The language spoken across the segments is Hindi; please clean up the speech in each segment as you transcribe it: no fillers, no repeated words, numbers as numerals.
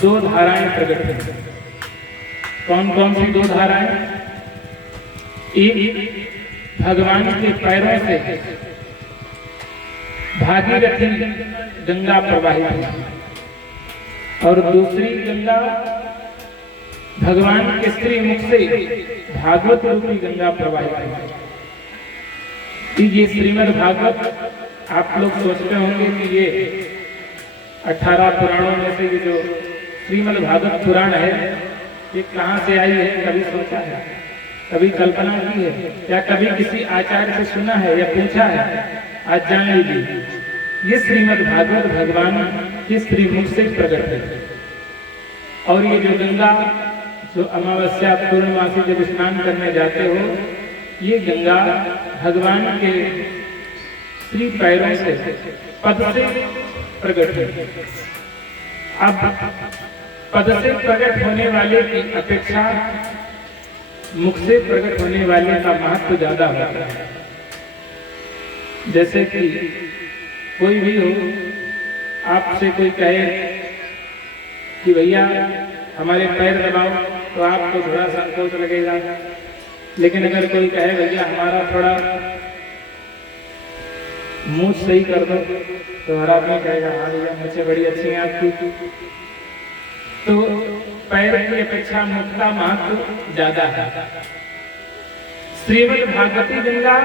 दो धाराएं प्रकट हुई। कौन कौन सी दो धाराएं? एक भगवान के पैरों से भागीरथी गंगा प्रवाहित हुई और दूसरी गंगा भगवान के श्री मुख से भागवत रूपी गंगा प्रवाहित हुई। ये श्रीमद् भागवत आप लोग सोचते होंगे कि ये 18 पुराणों में से ये जो श्रीमद् भागवत पुराण है ये कहाँ से आई है? कभी सोचा है? कभी कल्पना की है? या कभी किसी आचार्य से सुना है या पूछा है? आज जान लीजिए, ये श्रीमद् भागवत भगवान के श्रीमुख से प्रकट है। और ये जो गंगा जो अमावस्या पूर्णमासी जब स्नान करने जाते हो, ये गंगा भगवान के श्री पैरों से पद से प्रकट है। अब पद से प्रकट होने वाले की अपेक्षा मुख से प्रकट होने वाले का महत्व ज्यादा होता है। जैसे कि कोई भी हो, आपसे कोई कहे कि भैया हमारे पैर दबाओ, तो आपको थोड़ा संकोच लगेगा। लेकिन अगर कोई कहे भैया हमारा थोड़ा मुंह सही कर दो, तो हर आदमी कहेगा हाँ भैया मुझसे बड़ी अच्छी है आपकी। तो पैर की अपेक्षा मुख का महत्व ज्यादा है। श्रीमद् भागवती गंगा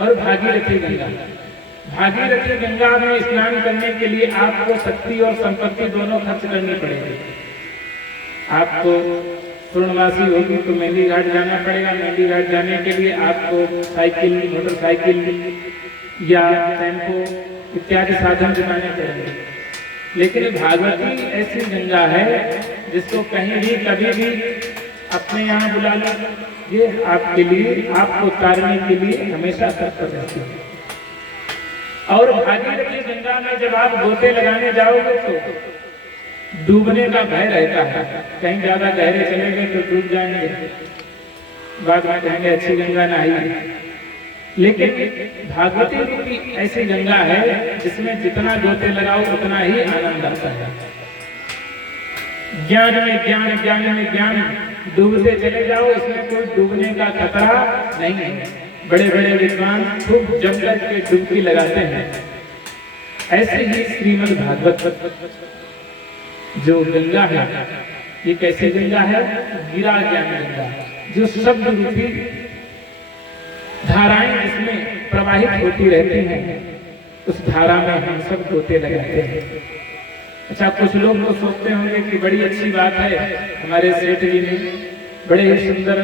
और भागीरथी गंगा। भागीरथी गंगा में स्नान करने के लिए आपको शक्ति और संपत्ति दोनों खर्च करनी पड़ेगी। आपको पूर्णवासी होगी तो मेहंदी घाट जाना पड़ेगा। मेहंदी घाट जाने के लिए आपको साइकिल, मोटरसाइकिल या टेम्पो इत्यादि साधन जुटाने पड़ेंगे। लेकिन भागवती ऐसी गंगा है जिसको कहीं भी कभी भी अपने यहाँ बुला लो, ये आपके लिए, आपको तारने के लिए हमेशा तत्पर रहती है। और भागीरथी गंगा में जब आप गोते लगाने जाओगे तो डूबने का भय रहता है। कहीं ज्यादा गहरे चले गए तो डूब जाएंगे, बाद में कहेंगे अच्छी गंगा ना आई। लेकिन भागवती रूपी ऐसी गंगा है जिसमें जितना गोते लगाओ उतना ही आनंद आता है। ज्ञान में ज्ञान, ज्ञान में ज्ञान, डूबते चले जाओ, इसमें कोई डूबने का खतरा नहीं है। बड़े बड़े विद्वान खूब जमकर के डुबकी लगाते हैं। ऐसे ही श्रीमद् भागवत जो गंगा है, ये कैसी गंगा है? गिरा ज्ञान गंगा, जो शब्द रूपी धाराएं इसमें प्रवाहित होती रहती हैं, उस धारा में हम सब गोते लगाते हैं। अच्छा, कुछ लोग तो सोचते होंगे कि बड़ी अच्छी बात है, हमारे सेठ जी ने बड़े ही सुंदर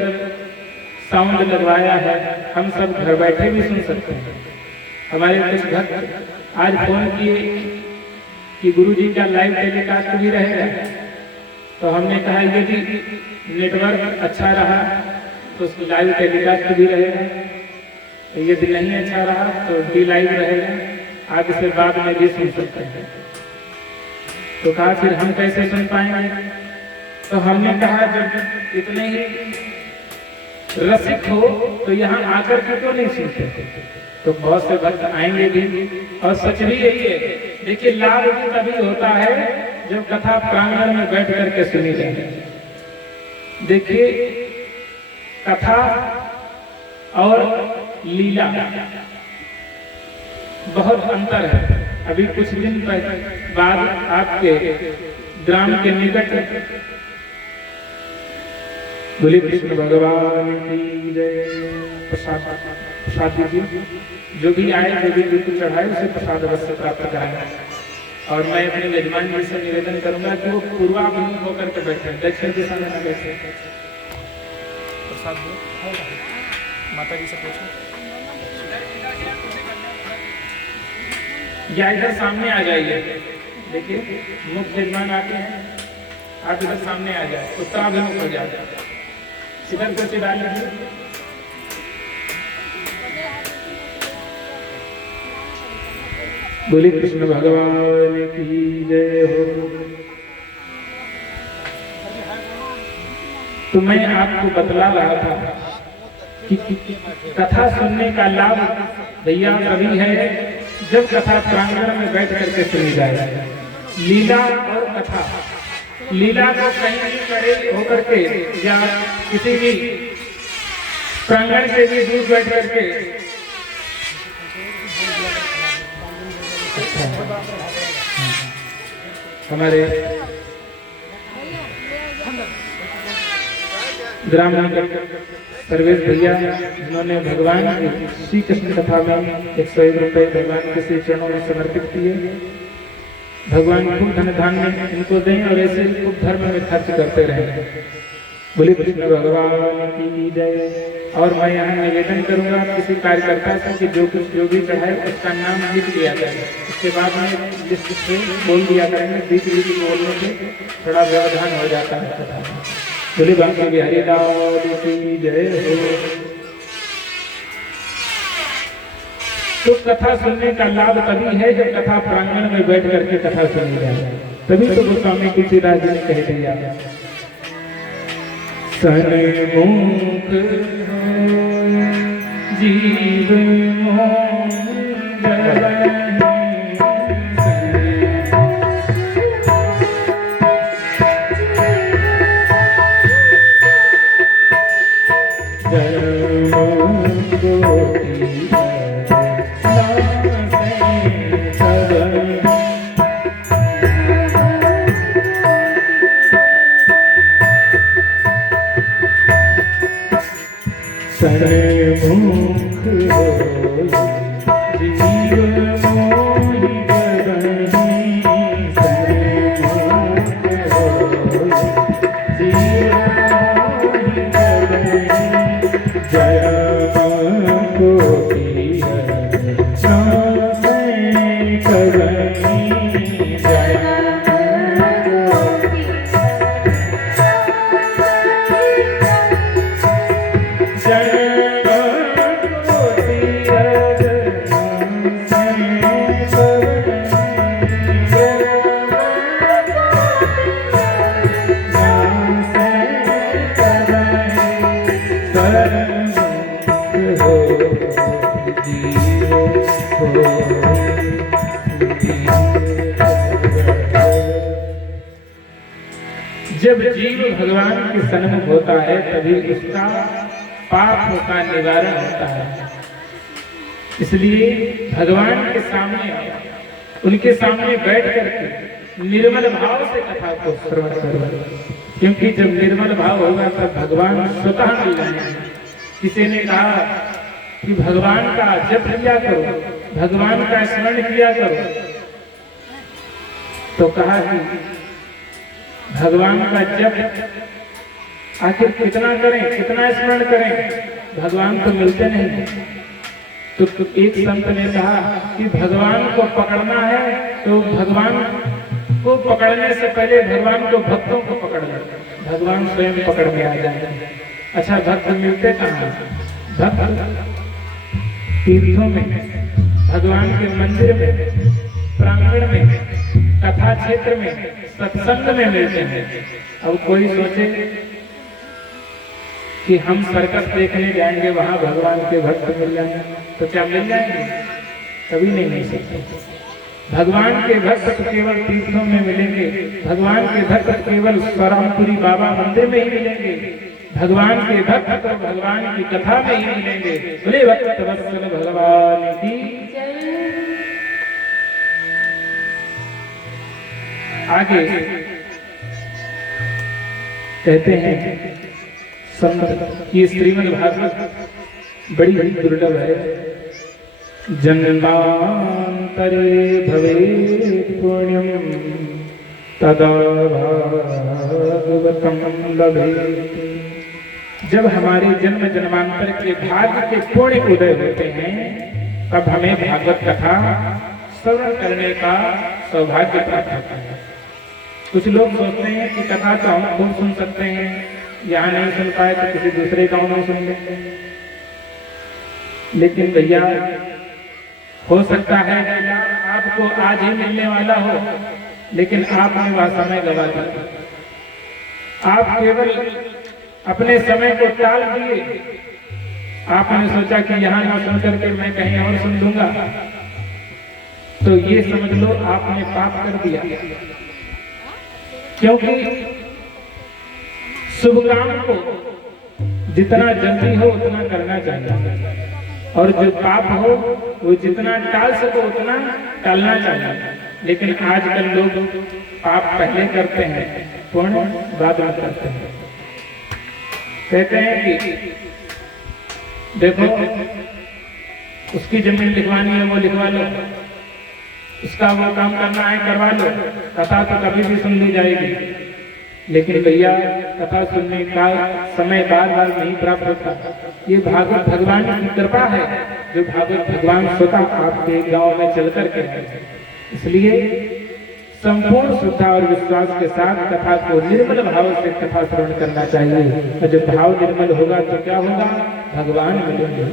साउंड लगवाया है, हम सब घर बैठे भी सुन सकते हैं। हमारे कुछ भक्त आज फोन किए कि गुरुजी का लाइव टेलीकास्ट भी रहेगा, तो हमने कहा यदि नेटवर्क अच्छा रहा तो लाइव टेलीकास्ट भी रहेगा, यदि नहीं अच्छा रहा तो डी लाइव रहेगा, आप इसे बाद में भी सुन सकते हैं। तो कहा फिर हम कैसे सुन पाएंगे? तो हमने कहा जब इतने ही रसिक हो तो यहाँ आकर के तो नहीं सुनते, तो बहुत से भक्त आएंगे भी। और सच भी यही है, देखिए लाभ भी तभी होता है जब कथा प्रांगण में बैठ करके सुनी जाए। देखिए कथा और लीला बहुत अंतर है। अभी कुछ दिन बाद आपके ग्राम के निकट बोले कृष्ण भगवान की जय। प्रसाद दीजिए, जो भी आए, जो भी बिल्कुल चढ़ाए उसे प्रसाद अवश्य प्राप्त कराए। और मैं अपने यजमान जी से निवेदन करूंगा कि वो पूर्वाभिमुख होकर के बैठे, दक्षिण दिशा में न बैठे। प्रसाद दो, माता जी से पूछो, या इधर सामने आ जाइए। देखिए मुख्य यजमान आते हैं, आप इधर सामने आ जाए, उत्तराभिमुख हो जाए, इधर कुछ डाल लीजिए। बोले कृष्ण भगवान की जय हो। तो मैं आपको बतला रहा था कि कथा सुनने का लाभ भैया तभी है जब कथा प्रांगण में बैठ करके सुनी जाए। लीला और कथा लीला को कहीं भी खड़े होकर के या किसी भी प्रांगण से भी दूर बैठ करके हमारे ग्रामीण सर्वेश भैया जिन्होंने भगवान की श्री कृष्ण कथा में 101 रुपए भगवान के श्री चरणों में समर्पित किए। भगवान खूब धन धान्य इनको दें और ऐसे खूब धर्म में खर्च करते रहें। बोले कृष्ण भगवान की जय। और मैं यहाँ निवेदन करूंगा किसी कार्यकर्ता से कि जो कुछ जो भी चाहे उसका नाम लिख लिया जाए, उसके बाद में लिस्ट से बोल दिया करेंगे। बीच बीच बोलने से थोड़ा व्यवधान हो जाता है कथा में। बोले बांके बिहारी लाल की जय हो। तो कथा सुनने का लाभ तभी है जब कथा प्रांगण में बैठ करके कथा सुनी जाए। तभी तो गोस्वामी तुलसीदास जी ने कह दिया सन्मुख जीव सन्मुख हो जीव मोहि बरहि। सन्मुख हो जीव मोहि बरहि। जन्म कोटि नासै करहि। जब जीव भगवान के सन्मुख होता है तभी उसका पापों का निवारण होता है। इसलिए भगवान के सामने उनके सामने बैठ करके निर्मल भाव से कथा को श्रवण करो, क्योंकि जब निर्मल भाव होगा तब भगवान स्वतः मिल जाएंगे। किसी ने कहा कि भगवान का जप किया करो, भगवान का स्मरण किया करो, तो कहा कि भगवान का जप आखिर कितना करें, कितना स्मरण करें, भगवान तो मिलते नहीं। तो एक संत ने कहा कि भगवान को पकड़ना है तो भगवान को पकड़ने से पहले भगवान को भक्तों को पकड़ ले, भगवान स्वयं पकड़ में आ जाए। अच्छा, भक्त मिलते कहाँ? भक्त तीर्थों में, भगवान के मंदिर में, प्रांगण में, कथा क्षेत्र में, सत्संग में मिलते हैं। अब कोई सोचे कि हम सर्कस देखने जाएंगे, वहां भगवान के भक्त मिल जाएंगे, तो क्या मिल जाएंगे? कभी नहीं मिल सकते। भगवान के भक्त तो केवल तीर्थों में मिलेंगे, भगवान के भक्त केवल स्वरामपुरी बाबा मंदिर में ही मिलेंगे, भगवान के भक्त तो भगवान की कथा में ही मिलेंगे। बोले भक्त वत्सल भगवान की। आगे कहते हैं संत ये श्रीमद् भागवत बड़ी ही दुर्लभ है। जन्मांतरे भवेत् पुण्यं तदा भागवतं लभेत्। जब हमारे जन्म जन्मांतर के भाग्य के पुण्य उदय होते हैं तब हमें भागवत कथा श्रवण करने का सौभाग्य प्राप्त होता है। कुछ लोग सोचते हैं कि कथा तो हम खूब सुन सकते हैं, यहाँ नहीं सुन पाए तो किसी दूसरे गांव में सुन लेंगे। लेकिन भैया हो सकता है कि आपको आज ही मिलने वाला हो, लेकिन आपने वह समय गवा दिया। आप केवल अपने समय को टाल दिए। आपने सोचा कि यहाँ ना सुन करके मैं कहीं और सुन लूंगा, तो ये समझ लो आपने पाप कर दिया। क्योंकि शुभ काम को जितना जल्दी हो उतना करना चाहिए, और जो पाप हो वो जितना टाल सको उतना टालना चाहिए। लेकिन आजकल लोग पाप पहले करते हैं, पुण्य बाद में करते हैं। कहते हैं कि देखो उसकी जमीन लिखवानी है वो लिखवा लो, उसका वो काम करना है करवा लो, कथा तो कभी भी सुन ली जाएगी। लेकिन भैया कथा सुनने का समय बार बार नहीं प्राप्त होता। ये भागवत भगवान की कृपा है, जो भागवत भगवान स्वतः आपके गांव में चल कर के आए। इसलिए संपूर्ण श्रद्धा और विश्वास के साथ कथा को निर्मल भाव से कथा श्रवण करना चाहिए। और जब भाव निर्मल होगा तो क्या होगा, भगवान मिलेंगे।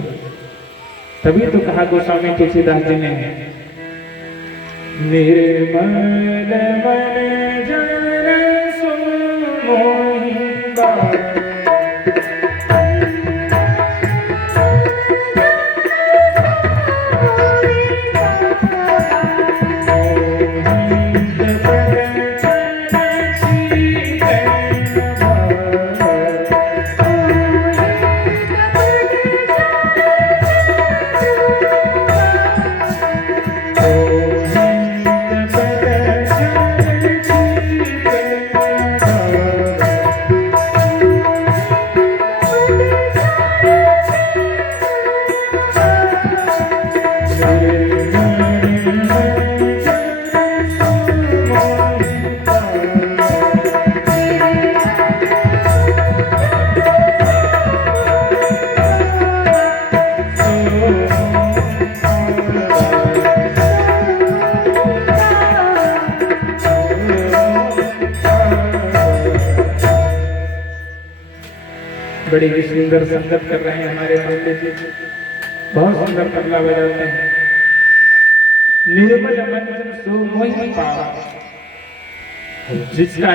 तभी तो कहा गोस्वामी तुलसीदास जी ने, निर्मल मन जन सो मोहि बात। बड़ी ही सुंदर संगत कर रहे हैं हमारे पंडित जी, बहुत सुंदर तबला बजाते हैं। निर्मल मन सो मोहि पावा, जिसका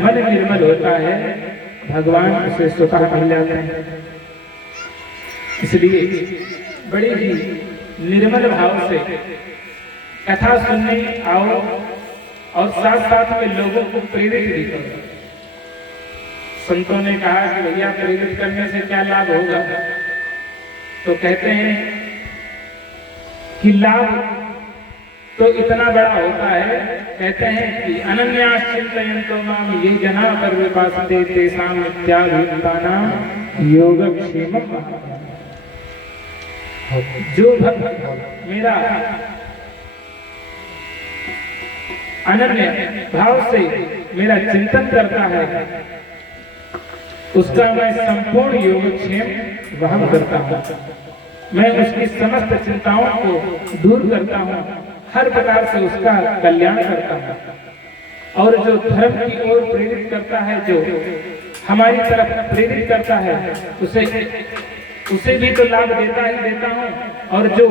मन निर्मल होता है भगवान उसे स्वतः मिल जाते हैं। इसलिए बड़े ही निर्मल भाव से कथा सुनने आओ और साथ साथ में लोगों को प्रेरित भी करो। संतों ने कहा कि भैया प्रेरित करने से क्या लाभ होगा, तो कहते हैं कि लाभ तो इतना बड़ा होता है। कहते हैं कि अनन्यास चिंतयन्तो माम ये जना पर्युपासते तेषां नित्याभियुक्तानां योगक्षेमम्। जो भक्त मेरा अनन्य भाव से मेरा चिंतन करता है उसका मैं संपूर्ण योगक्षेम वहन करता हूँ। मैं उसकी समस्त चिंताओं को दूर करता हूँ, हर प्रकार से उसका कल्याण करता हूँ। और जो धर्म की ओर प्रेरित करता है, जो हमारी तरफ प्रेरित करता है, उसे भी तो लाभ देता ही देता हूँ, और जो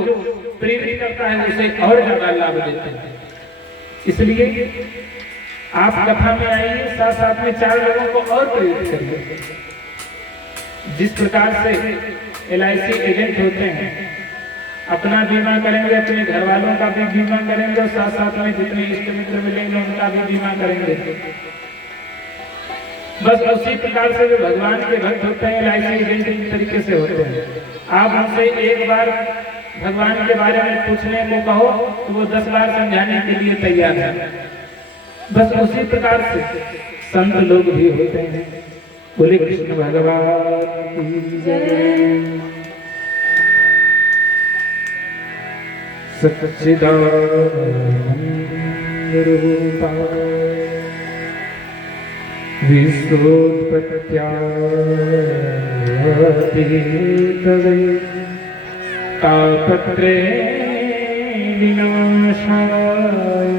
प्रेरित करता है उसे और ज्यादा लाभ देते हैं। इसलिए आप कथा में आइए, साथ साथ में 4 लोगों को और प्रेरित करिए। जिस प्रकार से LIC एजेंट होते हैं, अपना बीमा करेंगे, अपने घर वालों का भी बीमा करेंगे, और साथ साथ में जितने इष्ट मित्र मिलेंगे उनका भी बीमा करेंगे। बस उसी प्रकार से जो भगवान के भक्त होते हैं LIC एजेंट इस तरीके से होते हैं। आप उनसे एक बार भगवान के बारे में पूछने को कहो तो वो 10 बार समझाने के लिए तैयार है। बस उसी प्रकार से संत लोग भी होते हैं। बोले कृष्ण भगवान की जय। सच्चिदानंद रूपाय विश्वोत्पत्त्यादिहेतवे तापत्रय विनाशाय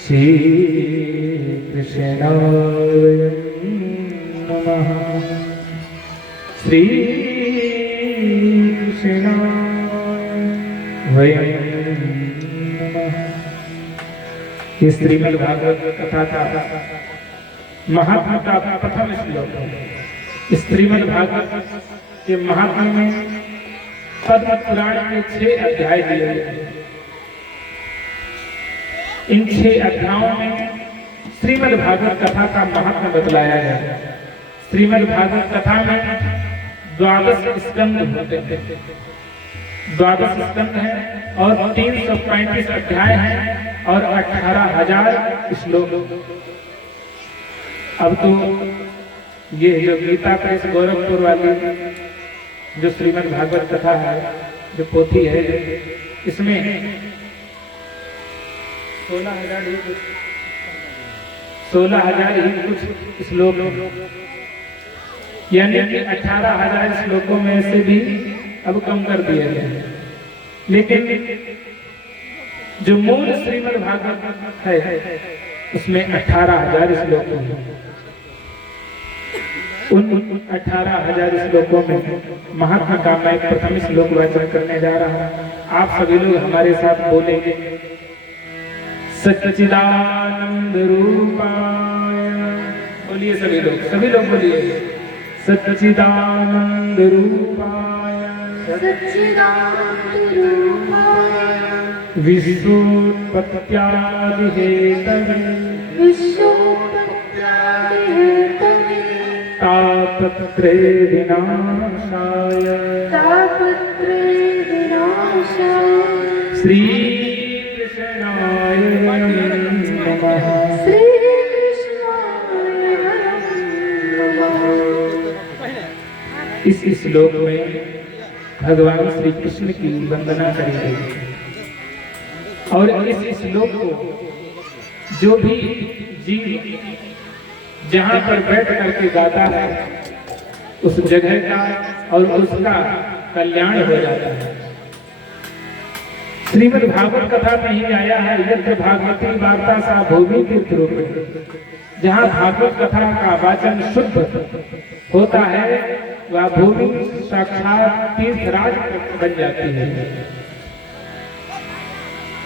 श्री कृष्णाय नमः। श्री कृष्णाय वयं नमः। ये श्रीमद् भागवत कथा का महात्मा का प्रथम श्लोक। श्रीमद् भागवत के महात्मा में पद्म पुराण के 6 अध्याय दिए गए। इन 6 अध्यायों में श्रीमद् भागवत कथा का महत्व बतलाया है। श्रीमद् भागवत कथा में 12 स्कंद होते हैं, 12 स्कंद हैं और 335 अध्याय हैं और 18,000 श्लोक। अब तो ये जो गीता प्रेस गोरखपुर वाली जो श्रीमद् भागवत कथा है, जो पोथी है, इसमें 16,000 ही कुछ श्लोक, यानी कि 18,000 श्लोकों में से भी अब कम कर दिया गया। लेकिन जो मूल श्रीमद् भागवत है उसमें 18,000 श्लोक हैं। उन 18,000 श्लोकों में महात्मा का मैं प्रथम श्लोक वाचन करने जा रहा हूँ। आप सभी लोग हमारे साथ बोलेंगे। सच्चिदानंद रूपाय, बोलिए सभी लोग बोलिए। सच्चिदानंद रूपाय, सच्चिदानंद रूपाय, विश्वोत्पत्त्यादिहेतवे, तापत्रय विनाशाय, श्री कृष्णाय नमः। इस श्लोक में भगवान श्री कृष्ण की वंदना करी गई और इस श्लोक को जो भी जीव जहाँ पर बैठ करके गाता है उस जगह का और उसका कल्याण हो जाता है। श्रीमद् भागवत कथा में ही आया है, यत्र भागवती वार्ता सा भूमि तीर्थ रूप। जहाँ भागवत कथा का वाचन शुद्ध होता है वह भूमि साक्षात तीर्थराज बन जाती है।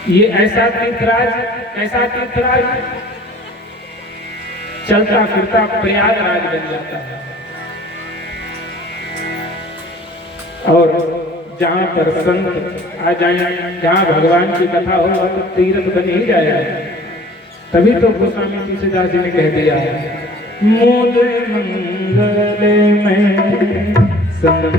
ये ऐसा तीर्थराज चलता फिरता प्रयागराज बन जाता है। और जहाँ पर संत आ जाए, जहाँ भगवान की कथा हो तो तीर्थ बन ही जाएगा। तभी तो गोस्वामी तुलसीदास जी ने कह दिया है, मुद मंगल में संत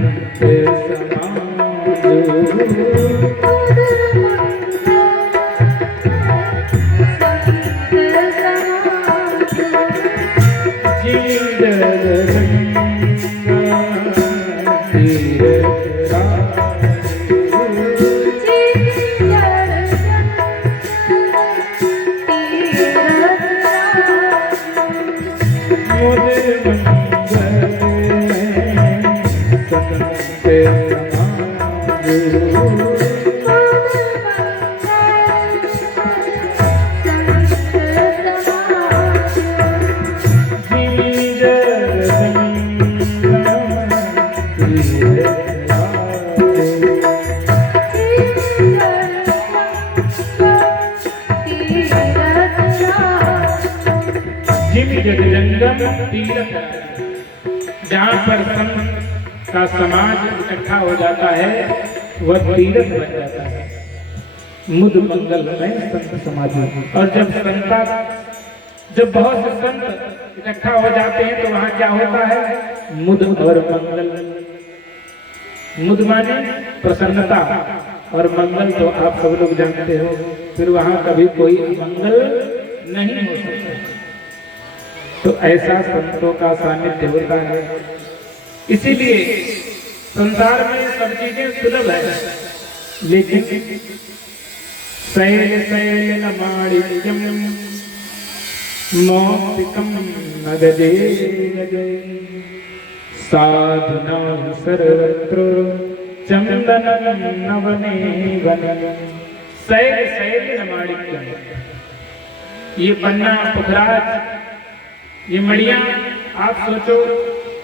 जहाँ पर संत का समाज इकट्ठा हो जाता है वह तीर्थ बन जाता है। मुद मंगल में संत समाधि। और जब बहुत से संत इकट्ठा हो जाते हैं तो वहाँ क्या होता है, मुद और मंगल। मुद माने प्रसन्नता और मंगल तो आप सब लोग जानते हो, फिर वहाँ कभी कोई मंगल नहीं हो सकता। तो ऐसा संतों का सानिध्य होता है। इसीलिए संसार में सब चीजें सुलभ है, लेकिन शैल शैल न माणिक्यम मौक्तिकम न गजे साधुना सर्वत्र चंदनम न वने वने। शैल शैल न माणिक्यम, ये पन्ना पुखराज, ये मड़ियां आप सोचो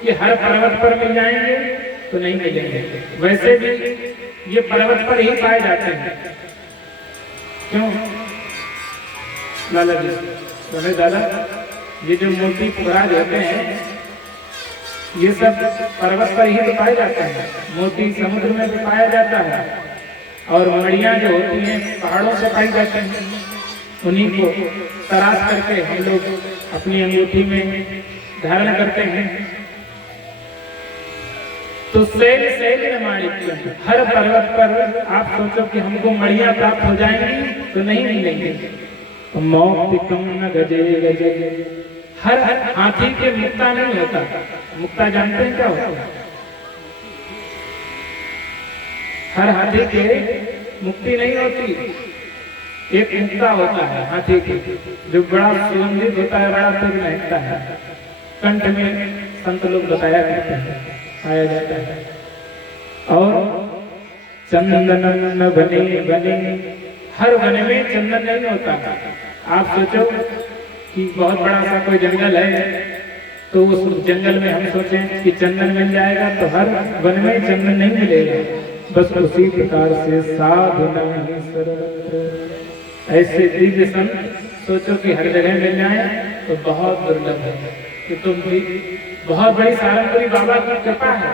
ये हर पर्वत पर मिल जाएंगे तो नहीं मिलेंगे। वैसे भी ये पर्वत पर ही पाए जाते हैं। क्यों लाला जी, रमेश दादा, ये जो मोती पुखराज होते हैं ये सब पर्वत पर ही तो पाए जाते हैं। मोती समुद्र में भी पाया जाता है और मड़ियां जो होती हैं पहाड़ों से पाई जाती हैं। उन्हीं को तराश करके हम लोग अपनी अंगूठी में धारण करते हैं। तो शैल शैल न माणिक्य, हर पर्वत पर आप सोचो कि हमको मणियां प्राप्त हो जाएंगी तो नहीं मिलेंगे। तो मौक्तिकम न गजे गजे, हर हाथी के मुक्ता नहीं होता। मुक्ता जानते हैं क्या होता है? हर हाथी के मुक्ति नहीं होती, एक मुक्ता होता है हाथी के, जो बड़ा सुगंधित होता है, बड़ा तेज महकता है। कंठ में संत लोग बताया करते हैं, आया जाता है। और चंदन न बने बने, हर वन में चंदन नहीं होता। आप सोचो कि बहुत बड़ा सा कोई जंगल है, तो उस जंगल में हम सोचें कि चंदन मिल जाएगा, तो हर वन में चंदन नहीं मिलेगा। बस उसी प्रकार से साधु नहीं सर्वत्र, ऐसे दिव्य संत सोचो कि हर जगह मिल जाए तो बहुत दुर्लभ है। कि तुम भी बहुत बड़ी सारंगपुरी बाबा की कृपा है।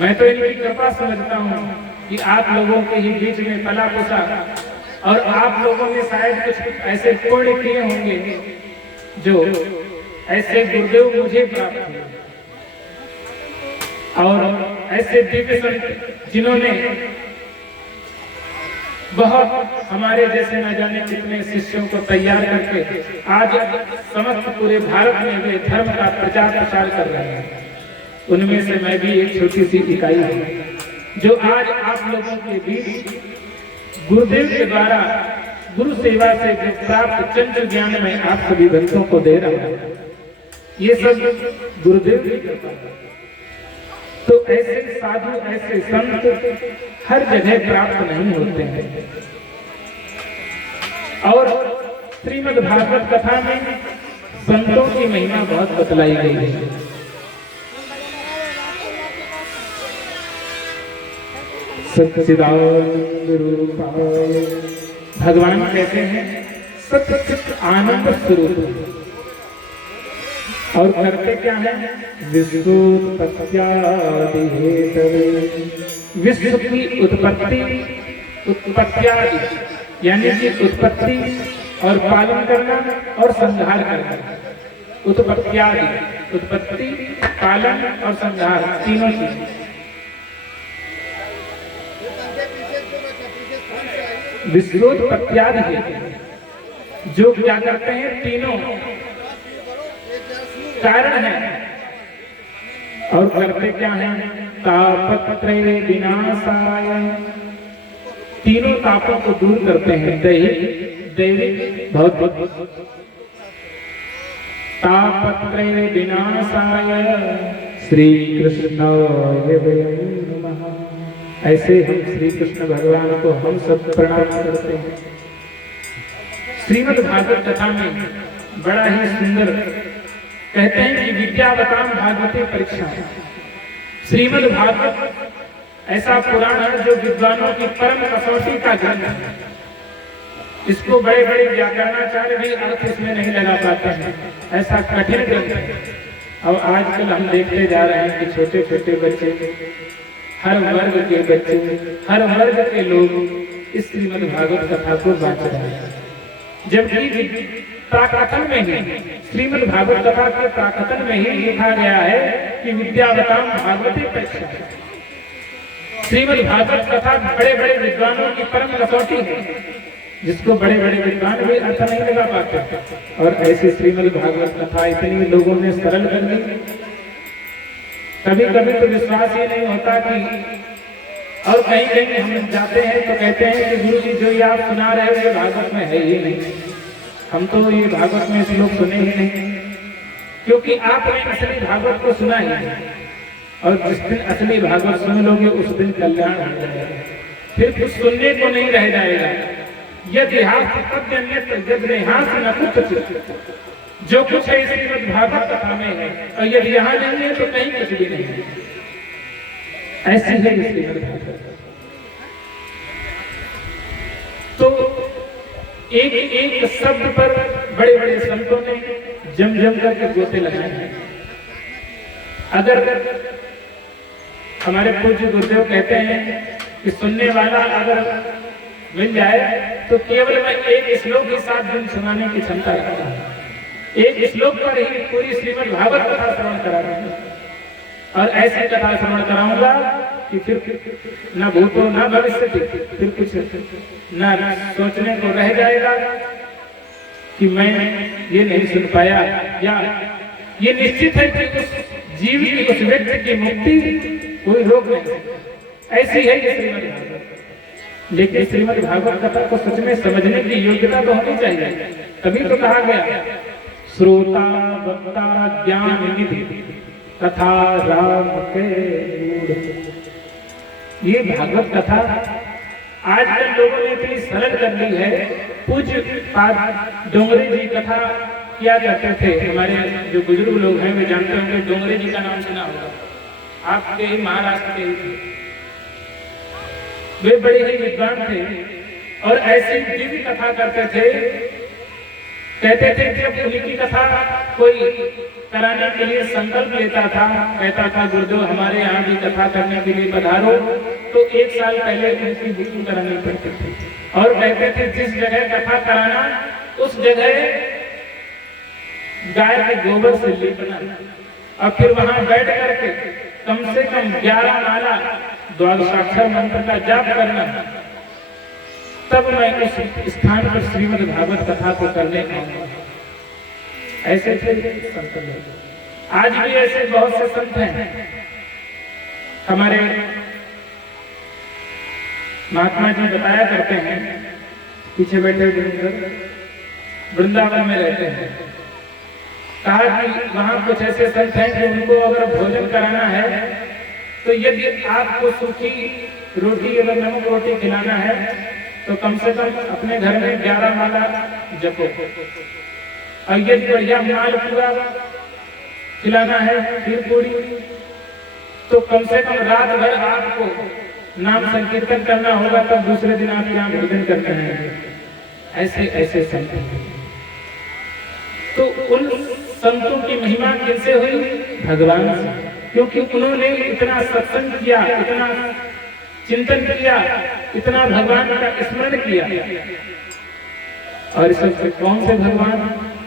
मैं तो इनकी कृपा समझता हूँ कि आप लोगों के ही बीच में पला पुसा, और आप लोगों ने शायद कुछ ऐसे पुण्य किए होंगे जो ऐसे गुरुदेव मुझे प्राप्त हुए, और ऐसे दिव्य संत जिन्होंने बहुत हमारे जैसे न जाने कितने शिष्यों को तैयार करके आज समस्त पूरे भारत में वे धर्म का प्रचार प्रसार कर रहे हैं। उनमें से मैं भी एक छोटी सी इकाई हूँ जो आज आप लोगों के बीच गुरुदेव के द्वारा गुरु सेवा से जो प्राप्त चंद्र ज्ञान में आप सभी भक्तों को दे रहा हूँ। ये सब गुरुदेव की कृपा है। तो ऐसे साधु, ऐसे संत हर जगह प्राप्त नहीं होते हैं। और श्रीमद् भागवत कथा में संतों की महिमा बहुत बतलाई गई है। सच्चिदानंद रूपाय, भगवान कहते हैं सच्चित आनंद स्वरूप, और करते क्या है? विश्वोत्पत्त्यादि हेतवे, विश्व की उत्पत्ति, उत्पत्त्यादि यानी कि उत्पत्ति और पालन करना और संहार करना। उत्पत्त्यादि, उत्पत्ति, पालन और संहार, तीनों चीजें। विश्वोत्पत्त्यादि हेतु, जो क्या करते हैं? तीनों कारण है। और करते क्या है? तापत्रय विनाशाय, तीनों तापों को दूर करते हैं। दैहिक, दैविक, भौतिक। तापत्रय विनाशाय श्री कृष्णाय नमः। ऐसे हम श्री कृष्ण भगवान को हम सब प्रणाम करते हैं। श्रीमद् भागवत कथा में बड़ा ही सुंदर कहते हैं कि विद्यावताम भागवते परीक्षा। श्रीमद् भागवत ऐसा पुराण है जो विद्वानों की परम कसौटी का ग्रंथ है। इसको बड़े बड़े व्याकरणाचार्य भी अर्थ इसमें नहीं लगा पाते हैं, ऐसा कठिन ग्रंथ है। और आजकल हम देखते जा रहे हैं कि छोटे छोटे बच्चे, हर वर्ग के बच्चे, हर वर्ग के लोग इस श्रीमद् भागवत कथा को बांट रहे हैं। जबकि प्राकथन में ही, श्रीमद् भागवत कथा के प्राकथन में ही लिखा गया है कि विद्यावताम भागवते परीक्षा। श्रीमद् भागवत कथा बड़े बड़े विद्वानों की परम कसौटी है, जिसको बड़े बड़े विद्वान भी अर्थ नहीं लगा पाते। और ऐसी श्रीमद् भागवत कथा इतनी लोगों ने सरल कर दी, कभी कभी तो विश्वास ही नहीं होता कि, और कहीं कहीं हम जाते हैं तो कहते हैं कि गुरु जी जो ये आप सुना रहे हो ये भागवत में है ही नहीं, हम तो ये भागवत में श्लोक सुने ही नहीं, क्योंकि आपने असली भागवत को सुना ही नहीं। और जिस दिन असली भागवत सुन लोगे उस दिन कल्याण हो जाएगा, फिर कुछ सुनने को नहीं रह जाएगा। यदि जो कुछ है श्रीमद् भागवत कथा में है, और यदि यहाँ नहीं है तो कहीं कुछ भी नहीं है। ऐसी है श्रीमद् भागवत। तो एक एक शब्द पर बड़े बड़े संतों ने जम जम करके गोते लगाए हैं। अगर हमारे पूज्य गुरुदेव कहते हैं कि सुनने वाला अगर मिल जाए तो केवल मैं एक श्लोक ही 7 दिन सुनाने की क्षमता रखता हूँ। एक श्लोक पर ही पूरी श्रीमद् भागवत कथा श्रवण करा दूंगा, और ऐसी कथा श्रवण कराऊंगा कि फिर न भूतो न भविष्य, फिर कुछ न सोचने को रह जाएगा कि मैं ये नहीं सुन पाया, या ये निश्चित है कि उस जीव की, उस व्यक्ति की मुक्ति कोई रोक नहीं। ऐसी है ये श्रीमद् भागवत। लेकिन श्रीमद् भागवत कथा को सच में समझने की योग्यता तो होनी चाहिए, तभी तो कहा गया श्रोता वक्ता ज्ञान निधि कथा राम के। ये भागवत कथा आजकल लोगों ने इतनी सरल कर ली है। पूज्य पाद डोंगरे जी कथा किया करते थे। हमारे जो बुजुर्ग लोग हैं वे जानते होंगे, डोंगरे जी का नाम सुना होगा, आपके ही महाराष्ट्र के ही थे। वे बड़े ही विद्वान थे और ऐसी दिव्य कथा करते थे। कहते थे कि जब उनकी कथा कोई कराने के लिए संकल्प लेता था, कहता था गुरुदेव हमारे यहाँ भी कथा करने के लिए पधारो, तो 1 साल पहले उनकी बुकिंग करानी पड़ती थी। और कहते थे जिस जगह कथा कराना उस जगह गाय के गोबर से लीपना, और फिर वहां बैठ करके कम से कम 11 माला द्वादशाक्षर मंत्र का जाप करना, तब मैं उस स्थान पर श्रीमद् भागवत कथा को करने आऊंगा। ऐसे थे संत लोग। आज भी ऐसे बहुत से संत हैं। हमारे महात्मा जी बताया करते हैं, पीछे बैठे वृंदावन में रहते हैं, कहा कि वहां कुछ ऐसे संत हैं कि उनको अगर भोजन कराना है तो यदि आपको सूखी रोटी अगर नमक रोटी खिलाना है तो कम से कम अपने घर में 11 माला जपो, और यदि बढ़िया माल पूरा खिलाना है खीर पूरी, तो कम से कम रात भर आपको नाम संकीर्तन करना होगा, तब दूसरे दिन आप यहाँ भोजन करते हैं। ऐसे ऐसे संत। तो उन संतों की महिमा किससे हुई? भगवान से, क्योंकि उन्होंने इतना सत्संग किया, इतना चिंतन किया, इतना भगवान का स्मरण किया। और इससे कौन से भगवान?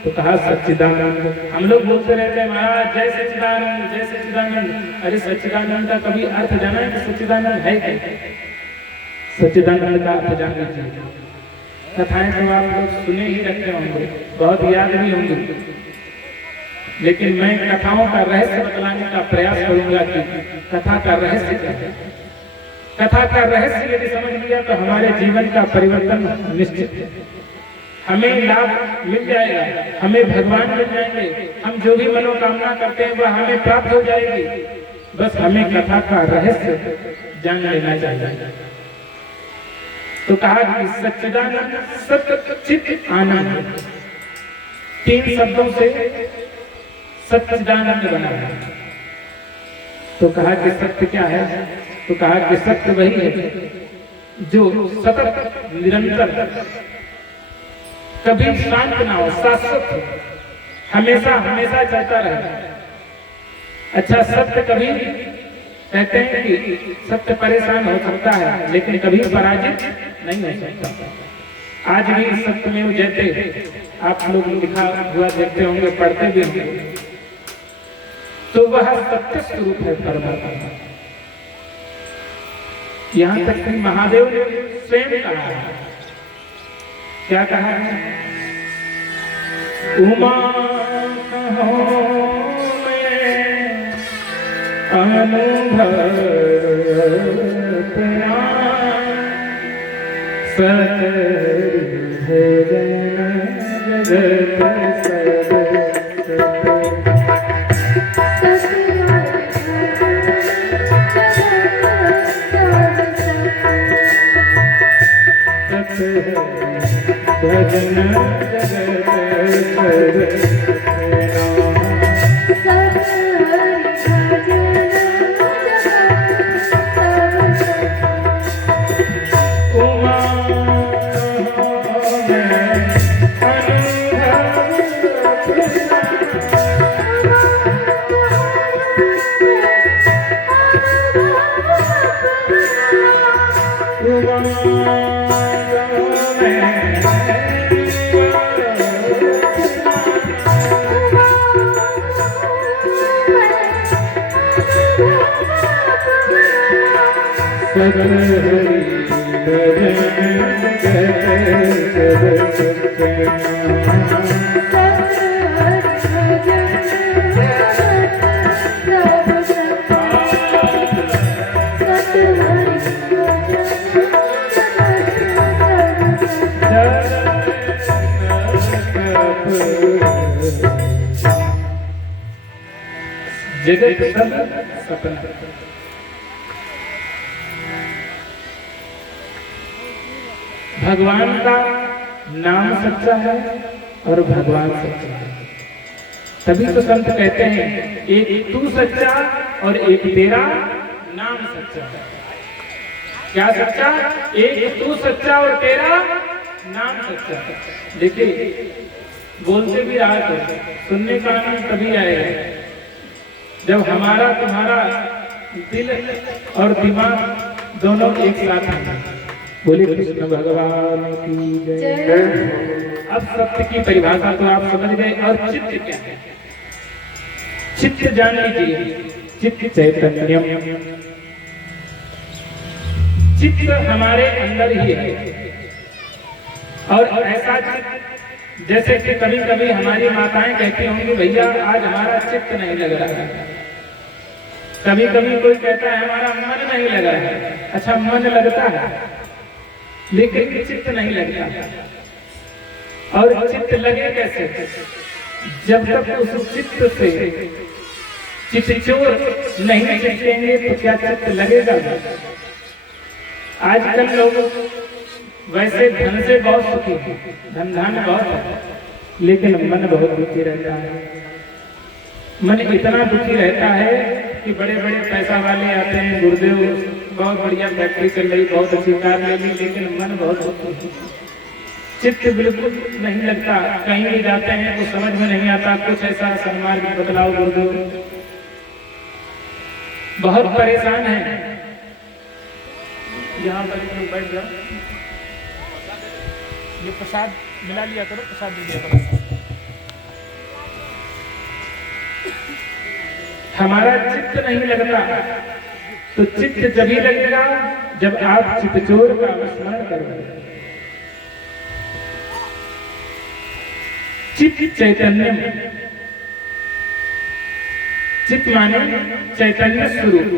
तो कहा सच्चिदानंद। हम लोग बोलते रहते हैं महाराज जय सच्चिदानंद जय सच्चिदानंद। अरे सच्चिदानंद का कभी अर्थ जाना है कि सच्चिदानंद है क्या? सच्चिदानंद का अर्थ जान लीजिए। कथाएं तो आप लोग सुने ही रखते होंगे, बहुत याद भी होंगे, लेकिन मैं कथाओं का रहस्य बतलाने का प्रयास करूंगा कि कथा का रहस्य क्या है। कथा का रहस्य यदि समझ लिया तो हमारे जीवन का परिवर्तन निश्चित है। हमें लाभ मिल जाएगा, हमें भगवान मिल जाएंगे, हम जो भी मनोकामना करते हैं वह हमें प्राप्त हो जाएगी। बस हमें कथा का रहस्य जान लेना चाहिए। तो कहा कि सच्चिदानंद सत्य चित आनंद, 3 शब्दों से सच्चिदानंद बना है। तो कहा कि सत्य क्या है? तो कहा कि सत्य वही है जो सतत निरंतर कभी शांत ना हो, शाश्वत हो, हमेशा हमेशा चलता रहे। अच्छा, सत्य कभी कहते हैं कि सत्य परेशान हो सकता है लेकिन कभी पराजित नहीं हो सकता। आज भी सत्य में जयते आप लोग लिखा हुआ देखते होंगे, पढ़ते भी होंगे, तो वह सत्य स्वरूप है परमात्मा। यहाँ तक कि महादेव ने स्वयं कहा है, क्या कहा है? उमा अनुभव सब हरि भजन कहते सब जगत सब सपना। भगवान का नाम सच्चा है और भगवान सच्चा है, तभी तो संत कहते हैं एक तू सच्चा और एक तेरा नाम सच्चा है। क्या सच्चा? एक तू सच्चा और तेरा नाम सच्चा। देखिए बोलते भी रहा तो सुनने का आनंद तभी आएगा जब हमारा तुम्हारा दिल और दिमाग दोनों एक साथ हैं। बोले कृष्ण भगवान की जय। अब सत्य की परिभाषा तो आप समझ गए। और चित्त क्या है? चित्त जान लीजिए, चित्त चैतन्यम। चित्त हमारे अंदर ही है। और ऐसा चित्त जैसे कि कभी कभी हमारी माताएं कहती होंगी भैया आज हमारा चित्त नहीं लग रहा है। कभी कभी कोई कहता है हमारा मन नहीं लग रहा है। अच्छा मन लगता है लेकिन चित्त नहीं लगता। और चित्त लगे कैसे? जब तक उस चित्त से चित्तचोर नहीं चिपकेंगे तो क्या चित्त लगेगा? आजकल लोग वैसे धन से बहुत सुखी हैं, धन बहुत है, लेकिन मन बहुत दुखी रहता है। मन इतना दुखी रहता है कि बड़े बड़े पैसा वाले आते हैं, गुरुदेव बहुत बढ़िया फैक्ट्री चल रही, बहुत अच्छी कार ले ली, लेकिन मन बहुत दुखी। चित्त बिल्कुल नहीं लगता। कहीं भी जाते हैं तो समझ में नहीं आता, कुछ ऐसा सन्मार्ग बतलाओ गुरुदेव। बहुत परेशान है। यहाँ पर बैठ जाओ, ये प्रसाद मिला लिया करो, प्रसाद दे दिया करो। हमारा चित्त नहीं लगता तो चित्त जभी लगेगा जब आप चित्तचोर का स्मरण करोगे। चित्त चैतन्य। चित्त माने चैतन्य स्वरूप,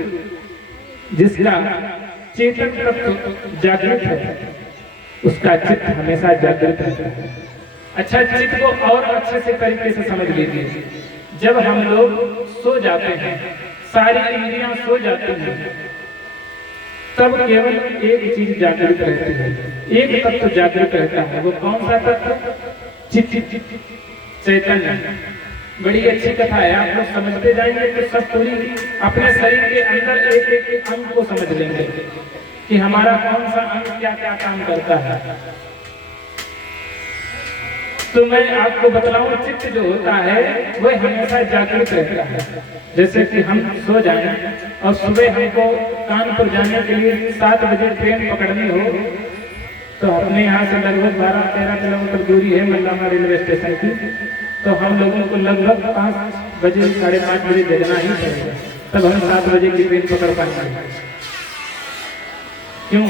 जिसका चेतन तत्व जागृत है, उसका चित्त हमेशा जागृत रहता है। अच्छा चित्त को और अच्छे से तरीके से समझ लीजिए। जब हम लोग सो जाते हैं, सारी इंद्रियां सो जाती हैं, तब केवल एक चीज जागृत रहती है, एक तत्व जागृत रहता है। वो कौन सा तत्व? चित्त चैतन्य। बड़ी अच्छी कथा है, आप लोग समझते जाएंगे तो सब पूरी अपने शरीर के अंदर एक एक अंग को समझ लेंगे कि हमारा कौन सा अंग क्या क्या काम करता है। तो मैं आपको बतलाऊं, चित्त जो होता है वह हमेशा जागृत रहता है। जैसे कि हम सो जाएं और सुबह हमको कानपुर जाने के लिए 7 बजे ट्रेन पकड़नी हो, तो अपने यहाँ से लगभग 12-13 किलोमीटर दूरी है मल्लामा रेलवे स्टेशन की, तो हम लोगों को लगभग 5 बजे 5:30 बजे जगना ही पड़ेगा, तब हम 7 बजे की ट्रेन पकड़ पाएंगे। क्यों?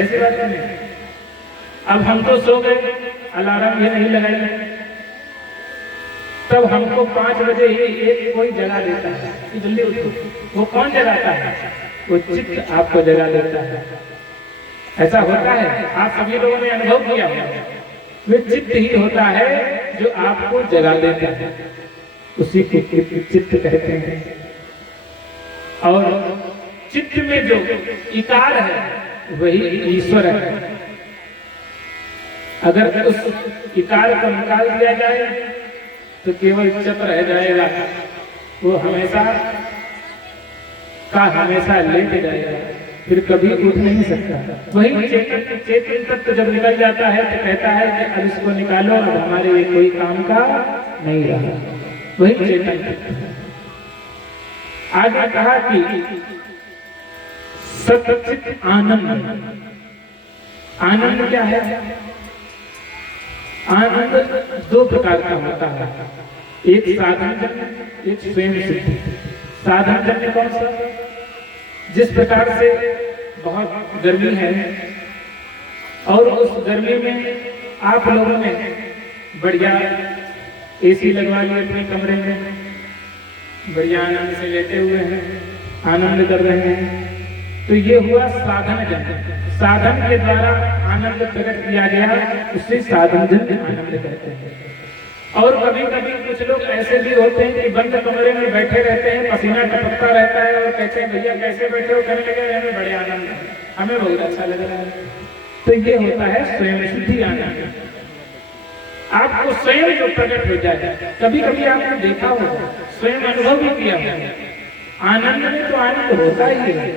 ऐसी बात नहीं। अब हम तो सो गए, अलार्म भी नहीं लगाई, तब हमको 5 बजे ही एक कोई जगा देता है कि जल्दी उठो। वो कौन जगाता है? वो चित्त आपको जगा देता है। ऐसा होता है, आप सभी लोगों ने अनुभव किया होगा। वो चित्त ही होता है जो आपको जगा देता है, उसी को चित्त कहते हैं। और चित्त में जो इकार है वही ईश्वर है। अगर उस इकार को निकाल दिया जाए तो केवल चप रह जाएगा, वो हमेशा का हमेशा लेट जाएगा, फिर कभी उठ नहीं सकता। वही चेतन तत्व जब निकल जाता है तो कहता है कि अब इसको निकालो, अब हमारे लिए कोई काम का नहीं रहा। वही चेतन तत्व। आगे कहा कि सच्चित आनंद। आनंद क्या है? आनंद 2 प्रकार का होता है, एक साधन जन्य, एक स्वयं सिद्ध। साधन जन्य कौन सा? जिस प्रकार से बहुत गर्मी है और उस गर्मी में आप लोगों ने बढ़िया एसी लगवा लिया अपने कमरे में, बढ़िया आनंद से लेटे हुए हैं, आनंद कर रहे हैं। तो ये हुआ साधन जन। साधन के द्वारा आनंद प्रकट किया गया, उससे साधन जन आनंद कहते हैं। और कभी कभी कुछ लोग ऐसे भी होते हैं कि बंद कमरे में बैठे रहते हैं, पसीना टपकता रहता है और कहते हैं भैया कैसे बैठे हो, कहने लगे हमें बड़े आनंद है, हमें बहुत अच्छा लग रहा है। तो ये होता है स्वयं सिद्धि आनंद। आपको स्वयं जो प्रकट हो जाए, कभी कभी आपने देखा होगा, स्वयं अनुभव भी किया होगा, आनंद में तो आनंद होता ही है।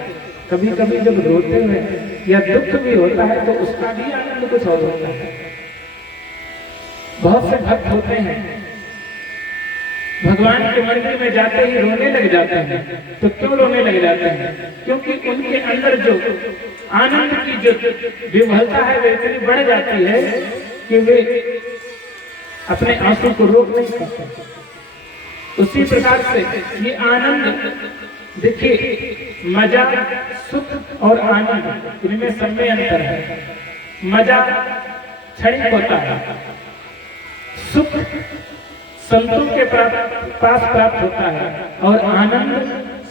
कभी कभी जब रोते हुए या दुख भी होता है तो उसका भी आनंद कुछ और होता है। बहुत से भक्त होते हैं भगवान के मंदिर में जाते ही रोने लग जाते हैं। तो क्यों रोने लग जाते हैं? क्योंकि उनके अंदर जो आनंद की जो विभलता है वे इतनी बढ़ जाती है कि वे अपने आंसू को रोक नहीं सकते। उसी प्रकार से ये आनंद, देखिए मजा, सुख और आनंद इनमें सब में अंतर है। मजा क्षणिक होता है, सुख संतों के पास प्राप्त होता है और आनंद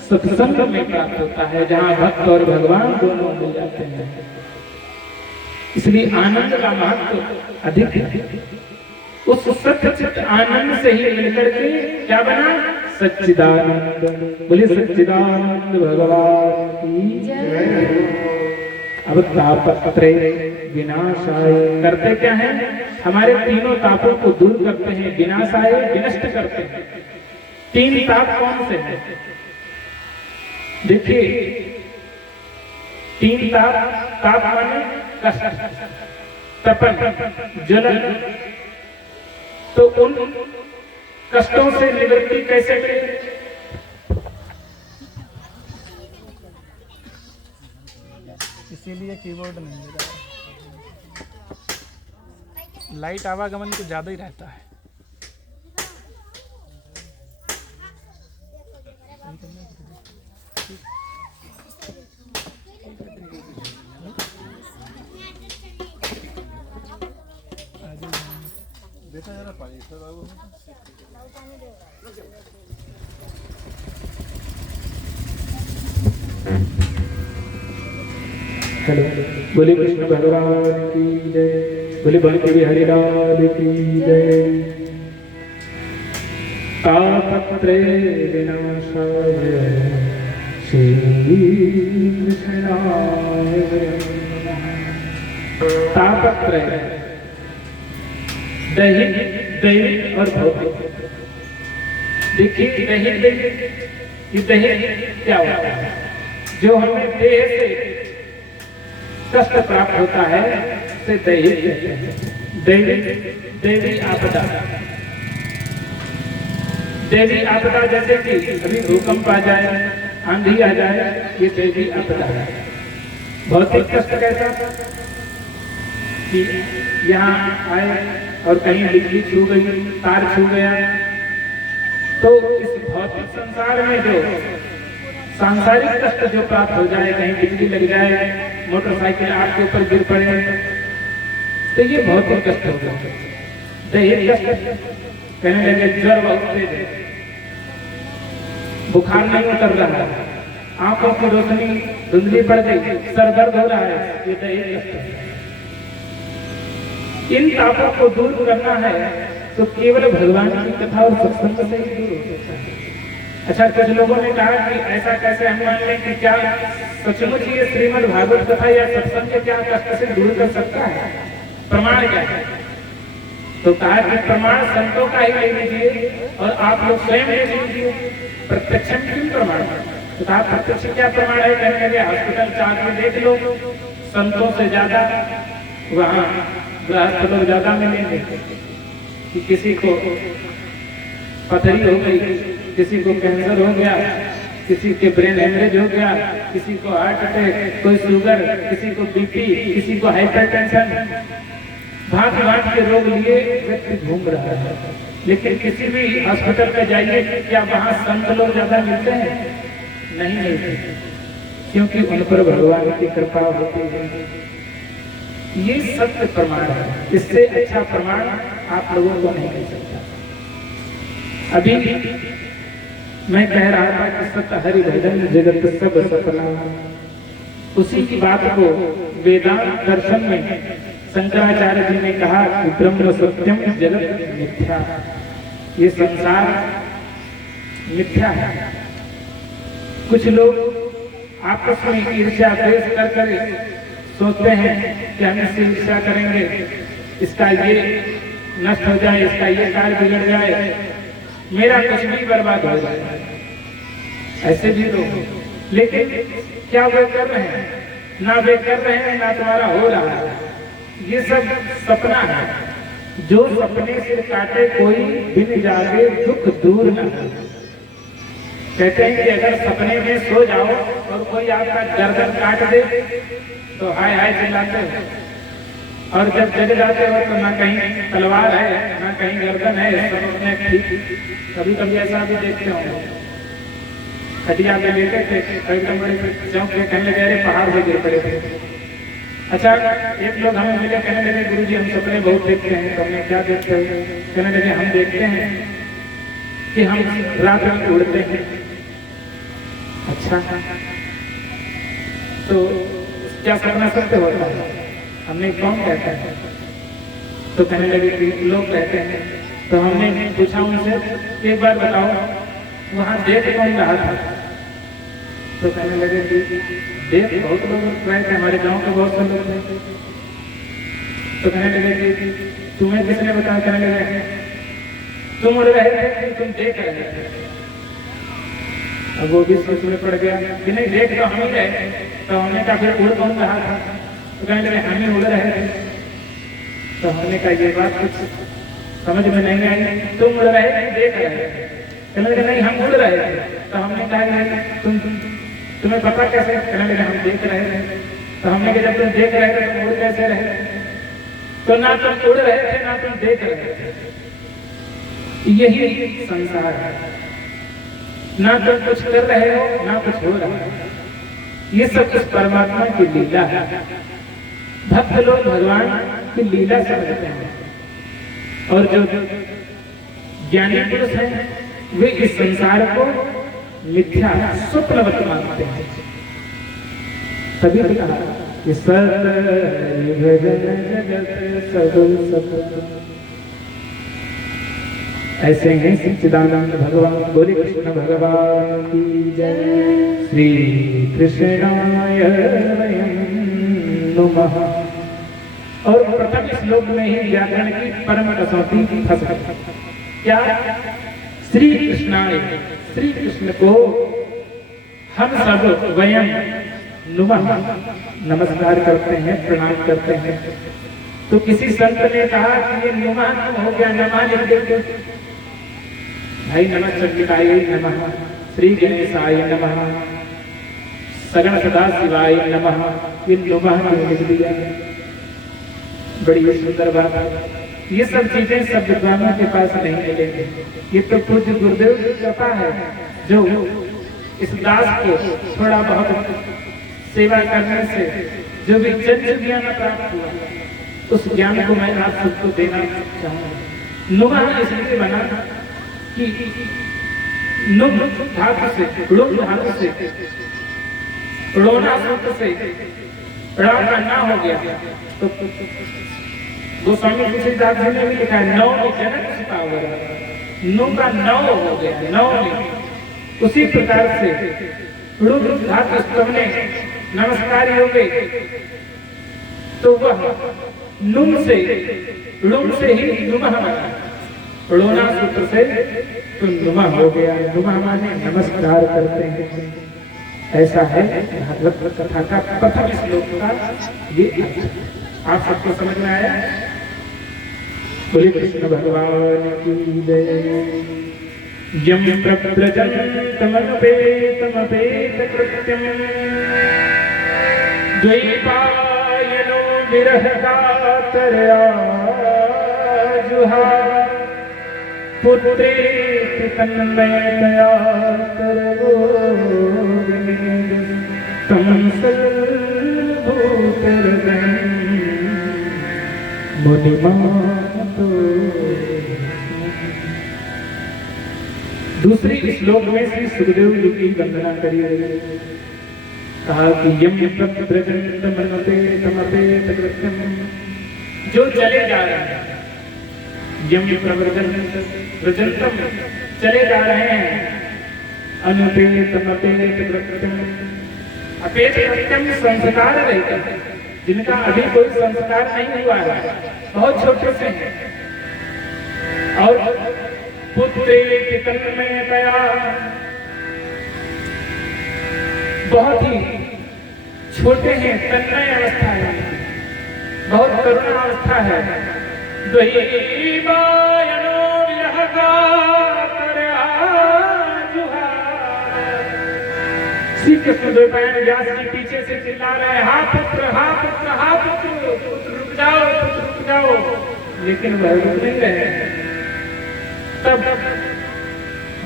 सत्संग में प्राप्त होता है, जहां भक्त और भगवान दोनों मिल जाते हैं। इसलिए आनंद का महत्व अधिक है। उस सच्चित आनंद से ही मिलकर के क्या बना? सच्चिदानंद। बोले सच्चिदानंद भगवान की जय। अब तापत्रे विनाशाय करते क्या है? हमारे तीनों तापों को दूर करते हैं, विनाशाय विनष्ट करते हैं। तीन ताप कौन से हैं? देखिए तीन ताप, ताप माने कष्ट, तपन, जलन। तो उन कष्टों से निवृत्ति कैसे करें? इसीलिए कीबोर्ड नहीं दे रहा है, लाइट आवागमन कुछ ज्यादा ही रहता है। हेलो, बोले कृष्ण भगवान की जय। बोले बंकी हरिलाल की जय। तापत्रे विनाशाय श्री कृष्णाय नमः। तापत्रय दैहिक और भौतिक। देखिए दैहिक क्या होता है? जो हमें देह से कष्ट प्राप्त होता है से दैवी आपदा। दैवी आपदा जैसे कि अभी भूकंप आ जाए, आंधी आ जाए, ये दैवी आपदा है। भौतिक कष्ट कैसा कि यहाँ आए और कहीं बिजली छू गई, तार छू गया। तो इस भौतिक संसार में जो सांसारिक कष्ट जो प्राप्त हो जाए, कहीं बिजली लग जाए, मोटरसाइकिल आपके ऊपर गिर पड़े, तो ये भौतिक कष्ट होगा। दैहिक कष्ट कहने लगे ज्वर बहुत तेज है, बुखार नहीं उतर रहा है, आंखों की रोशनी धुंधली पड़ गई, सर दर्द हो रहा है, ये दैहिक कष्ट है। इन तापों को दूर करना है तो केवल भगवान की कथा और सत्संग से ही दूर हो सकता है। अच्छा, कुछ लोगों ने कहा कि ऐसा कैसे हम मान लें कि क्या सचमुच ये श्रीमद् भागवत कथा या सत्संग के क्या कष्ट से दूर कर सकता है? प्रमाण क्या है? तो कहा कि प्रमाण संतों का ही ले लीजिए और आप लोग स्वयं ले लीजिए। प्रत्यक्ष क्यों प्रमाण? तो कहा प्रत्यक्ष क्या प्रमाण है? कहने लगे हॉस्पिटल जाके देख लो, संतों से ज्यादा वहाँ गृहस्थ लोग ज्यादा मिलेंगे। कि किसी को पथरी हो गई, किसी को कैंसर हो गया, किसी के ब्रेन हेमरेज हो गया, किसी को हार्ट अटैक, कोई शुगर, किसी को बीपी, किसी को हाइपरटेंशन, भांति भांति के रोग लिए व्यक्ति घूम रहा है। लेकिन किसी भी हॉस्पिटल में जाइए, क्या वहाँ संत लोग ज्यादा मिलते हैं? नहीं मिलते। क्योंकि उन पर भगवान की कृपा होती है। ये सत्य प्रमाण है, इससे अच्छा प्रमाण आप लोगों को नहीं मिल सकता। अभी मैं कह रहा था कि सत्य हरि भजन जगत सब सपना, उसी की बात को वेदांत दर्शन में शंकराचार्य जी ने कहा कि ब्रह्म सत्यम जगत मिथ्या, ये संसार मिथ्या है। कुछ लोग आपस में ईर्ष्या द्वेष कर कर सोचते हैं कि हम इससे ईर्ष्या करेंगे, इसका ये नष्ट हो जाए, इसका ये कार्य बिगड़ जाए, मेरा कुछ भी बर्बाद हो जाए, ऐसे भी लोग। लेकिन क्या वे कर रहे हैं? ना वे कर रहे हैं, ना तुम्हारा हो रहा है। ये सब सपना है। जो सपने से काटे कोई बिन जागे दुख दूर न हो। कहते हैं कि अगर सपने में सो जाओ और कोई आपका गर्दन काट दे तो हाय हाय चिल्लाते हो, और जब जग जाते हो तो ना कहीं तलवार है ना कहीं गर्दन है, सब अपने ठीक। कभी कभी ऐसा भी देखते होंगे, खटिया में लेटे थे, एकदम बड़े चौंक के कहने लगे अरे पहाड़ से गिर पड़े थे। अच्छा, एक लोग हमें मिले, कहने लगे गुरुजी हम सपने बहुत देखते हैं। तो हमने क्या देखते हो? कहने लगे हम देखते हैं कि हम रात में उड़ते हैं। अच्छा, तो क्या सपना सत्य होता है? हमने कौन कहता है? तो कहने लगे कि लोग कहते हैं। तो हमने पूछा उनसे एक बार बताओ वहां देख कौन रहा था? तो कहने लगे कि देख बहुत लोग रहे थे, हमारे गांव के बहुत से लोग थे। तो कहने लगे कि तुम्हें किसने बताया? कहने लगे तुम उड़ रहे थे कि तुम देख रहे थे? अब वो भी सोच में पड़ गया कि नहीं देख तो हम ही रहे। तो हमने कहा फिर उड़ कौन रहा था? तो कहने लगे हम ही उड़ रहे थे। तो हमने कहा ये बात कुछ समझ में नहीं आई, तुम उड़ रहे थे देख रहे थे? कहने लगे नहीं हम उड़ रहे थे। तो हमने कहा नहीं तुम्हें पता कैसे? कहने लगे हम देख रहे थे। तो हमने कहा जब तुम देख रहे थे तुम उड़ कैसे रहे? तो ना तुम उड़ रहे थे ना तुम देख रहे थे। यही संसार है, ना तुम कुछ कर रहे हो ना कुछ हो रहा है। ये सब उस परमात्मा की लीला है। भक्त लोग भगवान की लीला समझते हैं, और जो ज्ञानी पुरुष हैं वे इस संसार को मिथ्या स्वप्नवत मानते हैं। तभी तो कहा कि ऐसे हैं सच्चिदानंद भगवान। बोले कृष्ण भगवान की जय। श्री कृष्णाय नमः। और प्रथम श्लोक में ही व्याकरण की परम कसौटी फंस गई। क्या? श्री कृष्णाय, श्री कृष्ण को हम सब वयम नुमः नमस्कार करते हैं, प्रणाम करते हैं। तो किसी संत ने कहा कि ये नुमः हो गया, नमः लिख देते भाई। नमः चंडिकाय नमः, श्री गणेशाय नमः, सगण सदा शिवाय नमः, ये नुमः क्यों लिख दिया? बड़ी सुंदर बात है। ये सब चीजें सब विद्वानों के पास नहीं मिलेंगी। ये तो पूज्य गुरुदेव की कृपा है जो इस दास को थोड़ा बहुत सेवा करने से जो भी जन्म ज्ञान प्राप्त हुआ, उस ज्ञान को मैं आप सबको देना चाहूंगा। नुमः इसलिए बना कि नुम धातु से, लुम धातु से, रोना सूत्र से ऋण का ना हो गया। तो गोस्वामी तुलसीदास जी ने भी लिखा है नौ में जनक सुता हुआ, नु का नौ हो गया, नौ में। उसी प्रकार से ऋण धातु स्तंभ नमस्कार योगे तो वह नुम से, ऋण से ही नुमः बना, ऋणा सूत्र से तो नुमः हो गया। नुमः माने नमस्कार करते हैं। ऐसा है भागवत कथा का प्रथम श्लोक का ये अर्थ। आप सबको समझ में आया? बोले कृष्ण भगवान की जय। यम प्रव्रजन्तमपेत कृत्यं द्वैपायनो विरह कातरया जुहा पुत्रेति तन्मयतया तरवो कंसल मुनिमातो। दूसरी श्लोक में श्री सुखदेव जी की वंदना करिए। कहा कि यम प्रव्रजंत मनते तमते तकृत्यम, जो चले जा रहे हैं, यम प्रव्रजंतम चले जा रहे हैं, अनुपेत मपेत कृत्यम, अपेत कृत्यम संस्कार रहते, जिनका अभी कोई संस्कार नहीं हुआ है, बहुत छोटे से हैं, और पुत्रे तन्मयतया, बहुत ही छोटे हैं, तन्मय अवस्था है, बहुत करुण अवस्था है। द्वैवायनो विरहगा श्री कृष्णदेवराय व्यास जी पीछे से चिल्ला रहे हैं, हा पुत्र हा पुत्र हा पुत्र, पुत्र रुक जाओ, पुत्र रुक जाओ, लेकिन वह रुक नहीं रहे। तब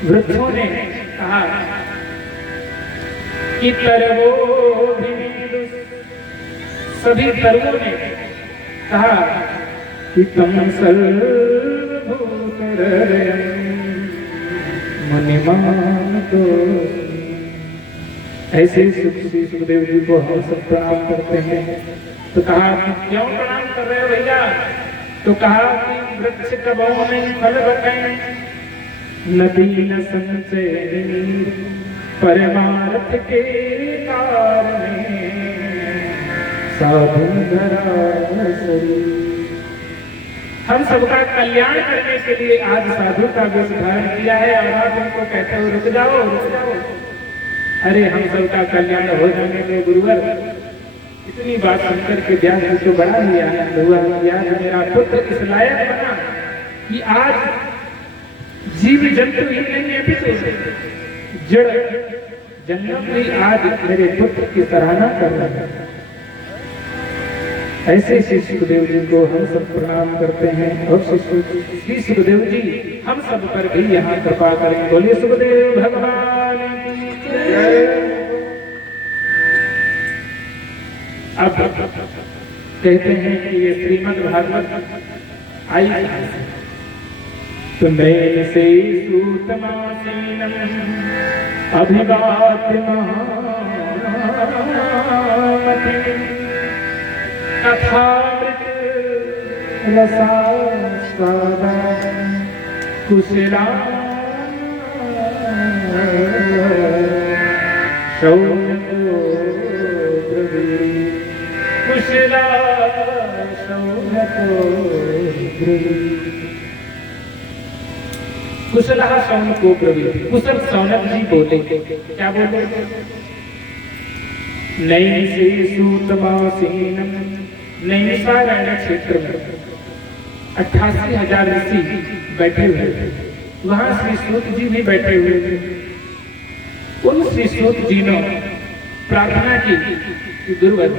वृक्षों ने कहा कि तरवो भी, सभी तरवों ने कहा कि तम सर्वभूत मनिमान तो। ऐसे श्री सुखदेव जी को हम सब प्रणाम करते हैं। तो कहा क्यों प्रणाम कर रहे हो भैया? तो कहा कि वृक्ष कबो नहीं फल बकाए, नदी न संचय परमार्थ के कारण, साधु धरा शरीर। हम सबका कल्याण करने के लिए आज साधु का वेश धारण किया है, और आप उनको कहते हो रुक जाओ रुक जाओ। अरे हम सबका कल्याण हो जाने में गुरुवर, इतनी बात सुनकर के व्यास जी को बड़ा ही आनंद हुआ कि आज मेरा पुत्र इस लायक बना कि आज जीव जंतु ही नहीं है, जड़ जन्म भी आज मेरे पुत्र की सराहना कर रहे हैं। ऐसे श्री सुखदेव जी को हम सब प्रणाम करते हैं, और श्री सुखदेव जी हम सब पर भी यहाँ कृपा करें। बोलिए सुखदेव भगवान की जय। अब कहते हैं कि ये श्रीमद् भागवत आई तो नैन से सूतमासीनम अभिवाद्य कथामृत रसास्वादा कुशला शौनको ब्रवीमि, कुशला शौनको ब्रवीमि। कुशला शौनको ब्रवीमि, कुशल शौनक जी बोले, क्या बोले? नैमिषे सूतमासीनम, नैमिषारण्य क्षेत्र में 88,000 ऋषि बैठे हुए थे, वहां श्री सूत जी भी बैठे हुए थे। उन श्री सूत जी ने प्रार्थना की कि गुरुवर,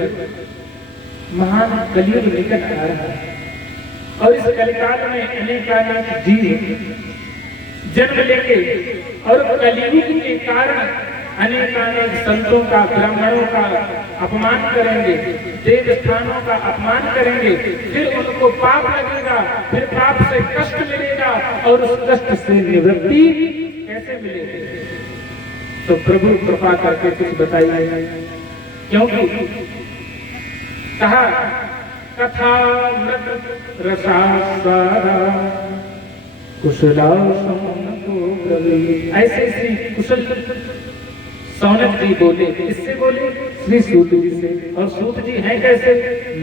महान कलियुग निकट आ रहा है, और इस कलिकाल में अनेकानेक जीव जन्म लेंगे, और कलियुग के कारण अनेकानेक संतों का, ब्राह्मणों का अपमान करेंगे, देव स्थानों का अपमान करेंगे, फिर उनको पाप लगेगा, फिर पाप से कष्ट मिलेगा, और उस कष्ट से निवृत्ति कैसे मिलेगी? तो प्रभु कृपा करके कुछ बताइए, क्योंकि कहा कथा मृत रसास्वादा कुशला शौनको ब्रवीमि। ऐसे श्री कुशल शौनक जी बोले, इससे बोले श्री सूत जी से। और सूत जी हैं कैसे?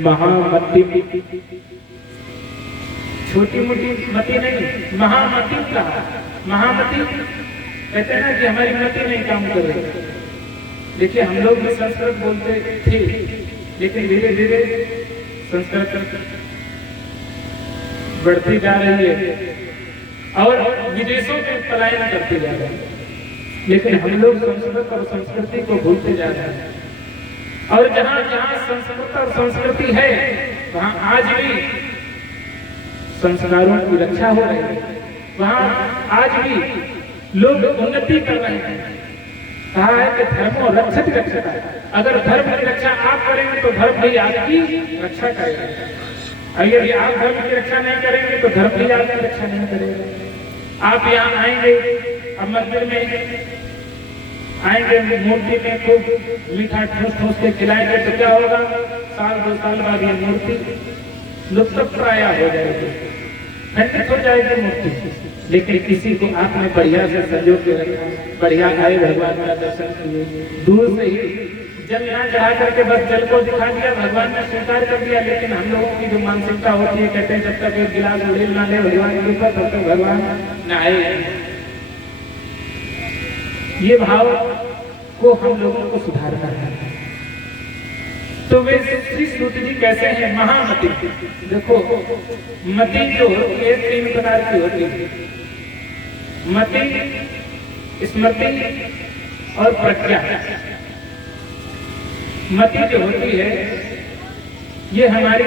महामति, छोटी मोटी मति नहीं, महामति कहा। महामति कहते हैं ना कि हमारी मति नहीं काम कर रही। देखिए हम लोग भी संस्कृत बोलते थे, लेकिन धीरे धीरे संस्कृत बढ़ती जा रही है और विदेशों में पलायन करते जा रहे हैं, लेकिन हम लोग संस्कृत और संस्कृति को भूलते जा रहे हैं। और जहाँ जहाँ संस्कृत और संस्कृति है, वहाँ आज भी संस्कारों की रक्षा हो रही है, वहाँ आज भी लोग उन्नति कर रहे हैं। कहा है कि धर्मो रक्षति रक्षता, अगर धर्म की रक्षा आप करेंगे तो धर्म भी आपकी रक्षा करेगा, अगर आप धर्म की रक्षा नहीं करेंगे तो धर्म भी आपकी रक्षा नहीं करेगा। आप यहाँ आएंगे, अब मंदिर में आएंगे, मूर्ति में खूब मीठा ठूस ठूस के खिलाएंगे तो क्या होगा, साल 2 साल बाद ये मूर्ति लुप्तप्राय हो जाएगी, खंडित हो जाएगी मूर्ति। लेकिन किसी को आपने बढ़िया से संजो के रखा, बढ़िया आए भगवान का दर्शन किए, दूर से ही जल ना चढ़ा करके बस जल को दिखा दिया, भगवान ने स्वीकार कर दिया। लेकिन हम लोगों की जो मानसिकता होती है, कहते हैं जब तक एक गिलास उड़ेल ना ले भगवान के ऊपर तब तक भगवान नहाए। ये भाव को हम लोगों को सुधारना है। तो वे श्री सूत जी कैसे हैं, महामति। देखो मति जो होती है 3 प्रकार की होती है, मति, स्मृति और प्रज्ञा। मति जो होती है ये हमारी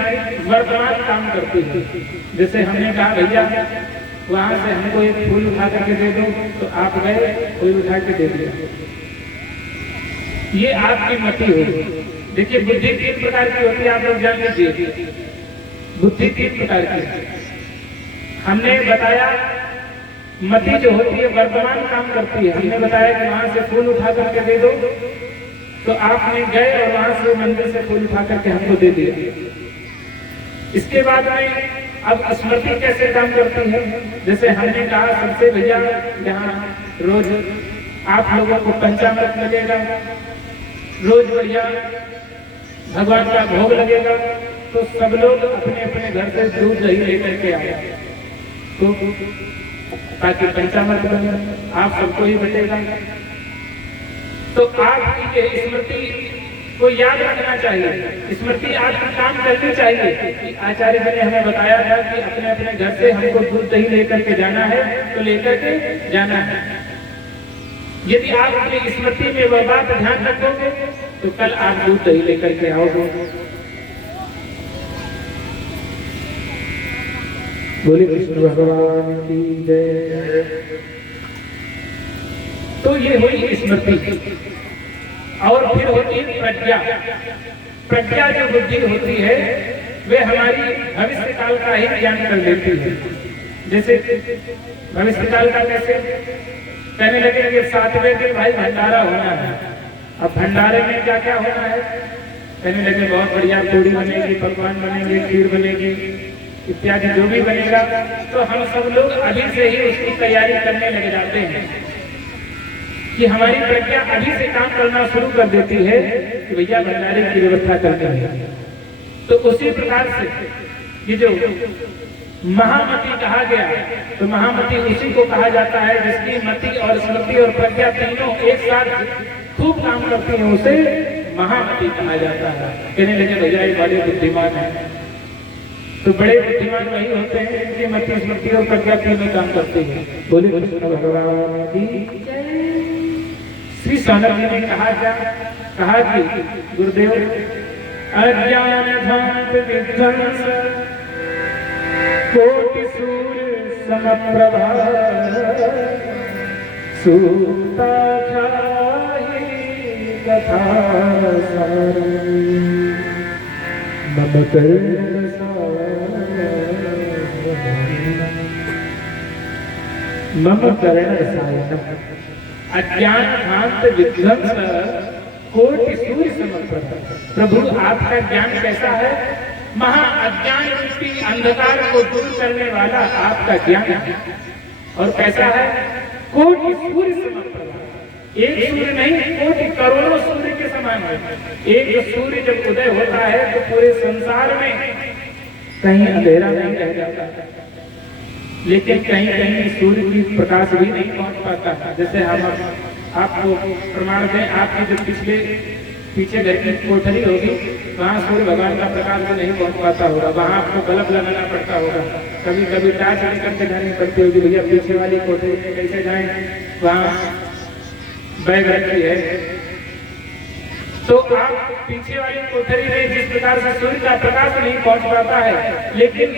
वर्तमान काम करती है। जैसे हमने कहा भैया वहां से हमको एक फूल उठा करके दे दो, तो आप गए फूल उठा के दे दिया, ये आपकी मति होगी। देखिए बुद्धि 3 प्रकार की होती है, आप लोग जान लीजिए, बुद्धि 3 प्रकार की। हमने बताया मति जो होती है वर्तमान काम करती है। हमने बताया कि वहां से फूल उठा करके दे दो, तो आपने गए और वहां से मंदिर से फूल उठा करके हमको दे दिया। इसके बाद में अब स्मृति कैसे काम करती है, जैसे हमने कहा सबसे भैया यहाँ रोज आप लोगों को पंचामृत मिलेगा, रोज बढ़िया भगवान का भोग लगेगा, तो सब लोग अपने अपने घर से दूध दही लेकर के आए, तो ताकि पंचामृत बने, आप सबको ही बटेगा। तो आपकी स्मृति को याद रखना चाहिए, स्मृति आपकी काम करनी चाहिए कि आचार्य जी ने हमें बताया था कि अपने अपने घर से हमको दूध दही लेकर के जाना है, तो लेकर के जाना है। यदि आप अपनी स्मृति में वह बात ध्यान रखोगे तो कल आप दूध दही लेकर के आओगे। बोले कृष्ण भगवान की जय। तो ये हुई स्मृति। और फिर होती है प्रज्ञा। प्रज्ञा जो बुद्धि होती है वे हमारी भविष्य काल का ही ज्ञान कर लेती है। जैसे भविष्य काल का कैसे, कहने लगे कि 7वें दिन भाई भंडारा होना है। अब भंडारे में क्या क्या होना है, कहने लगे बहुत बढ़िया पूड़ी बनेगी, पकवान बनेंगे, खीर बनेगी, इत्यादि जो भी बनेगा। तो हम सब लोग अभी से ही उसकी तैयारी करने लग जाते हैं कि हमारी प्रज्ञा अभी से काम करना शुरू कर देती है कि भैया भंडारे की व्यवस्था करनी है। तो उसी प्रकार से ये जो महामति कहा गया, तो महामति उसी को कहा जाता है जिसकी मति और स्मृति और प्रज्ञा तीनों एक साथ खूब काम करती हैं, उसे महामति कहा जाता है। कहने लगे भैया ये बड़े बुद्धिमान है। तो बड़े बुद्धिमान वही होते हैं जिनकी मति स्मृति और प्रज्ञा तीनों काम करती है। बोले कृष्ण भगवान की। श्री सौनक जी ने कहा कि गुरुदेव अज्ञान भांत विध्वंस कोटि सूर्य समप्रभा सूता खाहि कथा सार मम कर्ण मम कर्ण रसायनम अज्ञान भांत विध्वंस कोटि सूर्य समप्रभा। प्रभु आपका ज्ञान कैसा है, महा अज्ञान रूपी अंधकार को दूर करने वाला आपका ज्ञान है। और कैसा है, कोटि सूर्य समप्रभा। एक सूर्य नहीं, कोटि करोड़ों सूर्य के समान है। एक सूर्य जब उदय होता है तो पूरे संसार में कहीं अंधेरा नहीं रह जाता, लेकिन कहीं कहीं सूर्य की प्रकाश भी नहीं पहुंच पाता। जैसे हम आपको प्रमाण दें, आपकी जो पीछे घर की कोठरी होगी वहाँ सूर्य भगवान का प्रकाश भी नहीं पहुंच पाता होगा, वहाँ आपको बल्ब लगाना पड़ता होगा, कभी कभी टार्च लेकर के जानी पड़ती होगी, भैया पीछे वाली कोठरी में कैसे जाएं, वहाँ बैग रखी है। तो आप पीछे वाली कोठरी में जिस प्रकार से सूर्य का प्रकाश नहीं पहुंच पाता है, लेकिन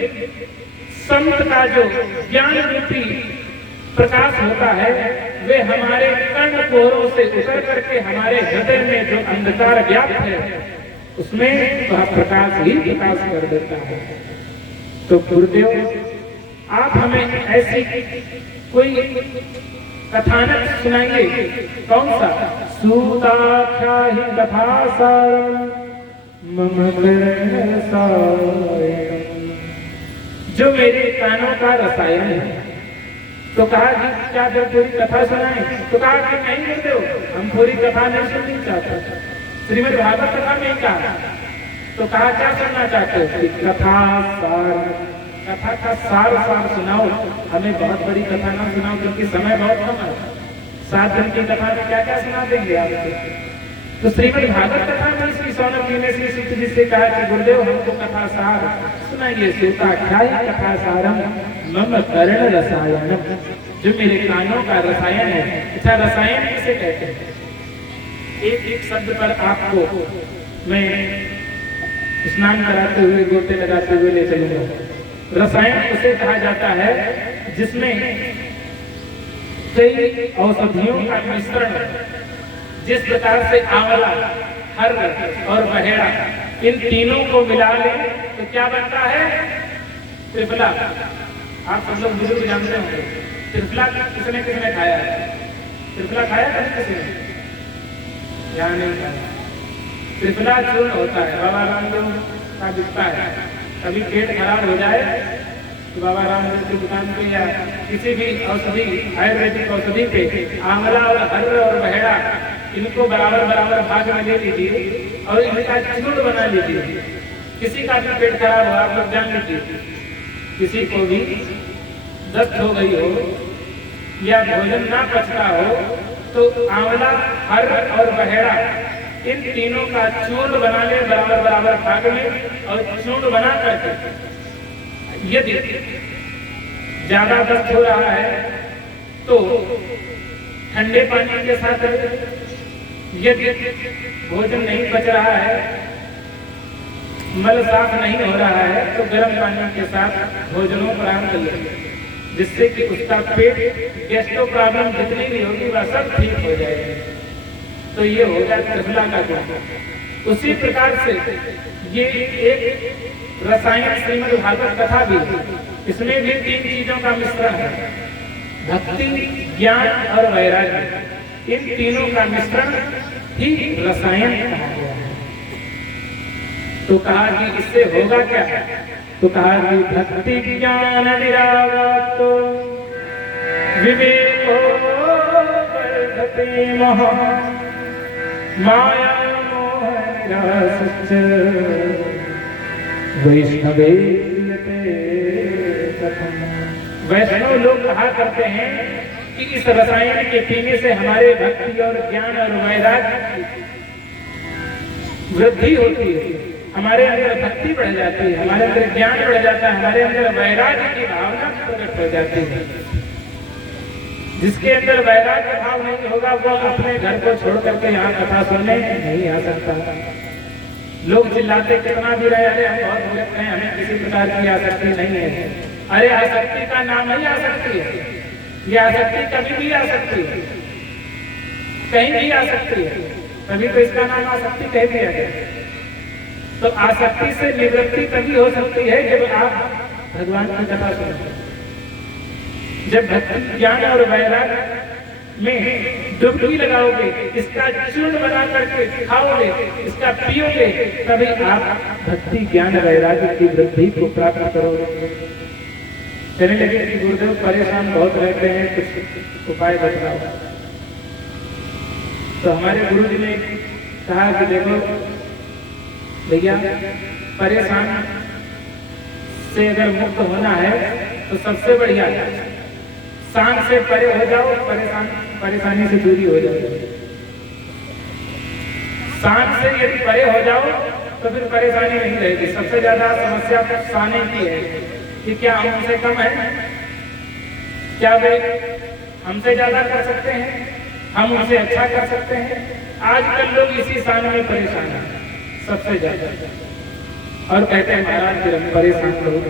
संत का जो ज्ञान रूपी प्रकाश होता है वे हमारे कर्ण कोहरों से उतर करके हमारे हृदय में जो अंधकार व्याप्त है उसमें वह प्रकाश ही प्रकाश कर देता है। तो गुरुदेव आप हमें ऐसी कोई कथानक सुनाइए। कौन सा? सूताख्या ही कथा सारम मम कर्ण रसायन, जो मेरे कानों का रसायन है। तो कहा कि क्या फिर पूरी कथा सुनाएं? तो कहा कि नहीं गुरुदेव, हम पूरी कथा नहीं सुननी चाहते। श्रीमद् भागवत कथा में कहा। तो कहा क्या सुनना चाहते हो? कि कथा सार, कथा का सार सार सुनाओ, हमें बहुत बड़ी कथा ना सुनाओ क्योंकि समय बहुत कम है। 7 दिन की कथा में क्या क्या सुना देंगे आपको? तो श्रीमद् भागवत कथा में श्री सौनक जी ने श्री सूत जी से कहा कि गुरुदेव हमको कथा सार सुनाइए। सूताख्यायी कथा सारम मम कर्ण रसायनम, जो मेरे कानों का रसायन है। अच्छा, रसायन किसे कहते हैं? एक एक शब्द पर आपको मैं स्नान कराते हुए, गोते लगाते हुए ले चलूंगा। रसायन उसे कहा जाता है जिसमें कई औषधियों का मिश्रण, जिस प्रकार से आंवला, हर और बहेड़ा, इन तीनों को मिला ले तो क्या बनता है? त्रिफला। आप सब लोग बुजुर्ग जानते होंगे त्रिफला किसने किसने खाया है? त्रिफला खाया था किसी ने? यहाँ नहीं खाया। त्रिफला चूर्ण होता है, बाबा रामदेव का बिकता है। कभी पेट खराब हो जाए तो बाबा रामदेव की दुकान पे या किसी भी औषधि, आयुर्वेदिक औषधि पे आंवला और हर्र और बहेड़ा, इनको बराबर बराबर भाग में ले लीजिए और इनका चूर्ण बना लीजिए। किसी का भी पेट खराब हो, आप लोग जान लीजिए, किसी को भी दस्त हो गई हो या भोजन ना पचता हो तो आंवला, हर्र और बहेड़ा, इन तीनों का चूर्ण बना ले बराबर बराबर भाग में। और चूर्ण बना करके यदि ज्यादा दस्त हो रहा है तो ठंडे पानी के साथ, यदि भोजन नहीं पच रहा है, मल साफ नहीं हो रहा है तो गर्म पानी के साथ भोजनोपराम कर लेंगे, जिससे कि उसका पेट, गैस्ट्रो प्रॉब्लम जितनी भी होगी वह सब ठीक हो जाएगी। तो ये हो गया त्रिफला का गुण। उसी प्रकार से ये एक रसायन श्रीमद् भागवत कथा भी, इसमें भी 3 चीजों का मिश्रण है, भक्ति, ज्ञान और वैराग्य। इन तीनों का मिश्रण ही रसायन कहा गया है। तो कहा कि इससे होगा क्या? तो कहा कि भक्ति ज्ञान विरागतो विवेको वर्धते महा माया मोह सच्च वैष्णवे। वैष्णव लोग कहा करते हैं कि इस रसायन के पीने से हमारे भक्ति और ज्ञान और वैराग्य वृद्धि होती है, हमारे अंदर भक्ति बढ़ जाती है, हमारे अंदर ज्ञान बढ़ जाता है, हमारे अंदर वैराग्य की भावना प्रकट हो जाती है। जिसके अंदर वैराग्य भाव नहीं होगा वो अपने घर को छोड़ करके यहाँ कथा सुनने नहीं आ सकता। लोग चिल्लाते कितना भी रहे, अरे हम बहुत भक्त हैं, हमें किसी प्रकार की आसक्ति नहीं है। अरे आसक्ति का नाम ही आसक्ति है, ये आसक्ति कभी भी आ सकती है, कहीं भी आ सकती है, तभी तो इसका नाम आसक्ति कह दिया गया। तो आसक्ति से निवृत्ति तभी हो सकती है जब आप भगवान की कथा सुनते, जब भक्ति ज्ञान और वैराग्य में डुबकी लगाओगे, इसका चूर्ण बना करके खाओगे, इसका पियोगे, तभी आप भक्ति ज्ञान वैराग्य की वृद्धि को प्राप्त करोगे। कहने लगे कि गुरुदेव परेशान बहुत रहते हैं, कुछ उपाय बताओ। तो हमारे गुरु जी ने कहा कि देखो भैया, परेशान से अगर मुक्त होना है तो सबसे बढ़िया है सांग से परे हो जाओ, परेशानी से दूरी हो जाओ। सांग से यदि परे हो जाओ तो फिर परेशानी नहीं रहेगी। सबसे ज्यादा समस्या तो साने की है कि क्या हम उनसे कम है, क्या वे हमसे ज्यादा कर सकते हैं, हम उनसे अच्छा कर सकते हैं। आजकल लोग इसी सान में परेशान हैं सबसे ज्यादा, और कहते हैं महाराज फिर हम परेशान लोग।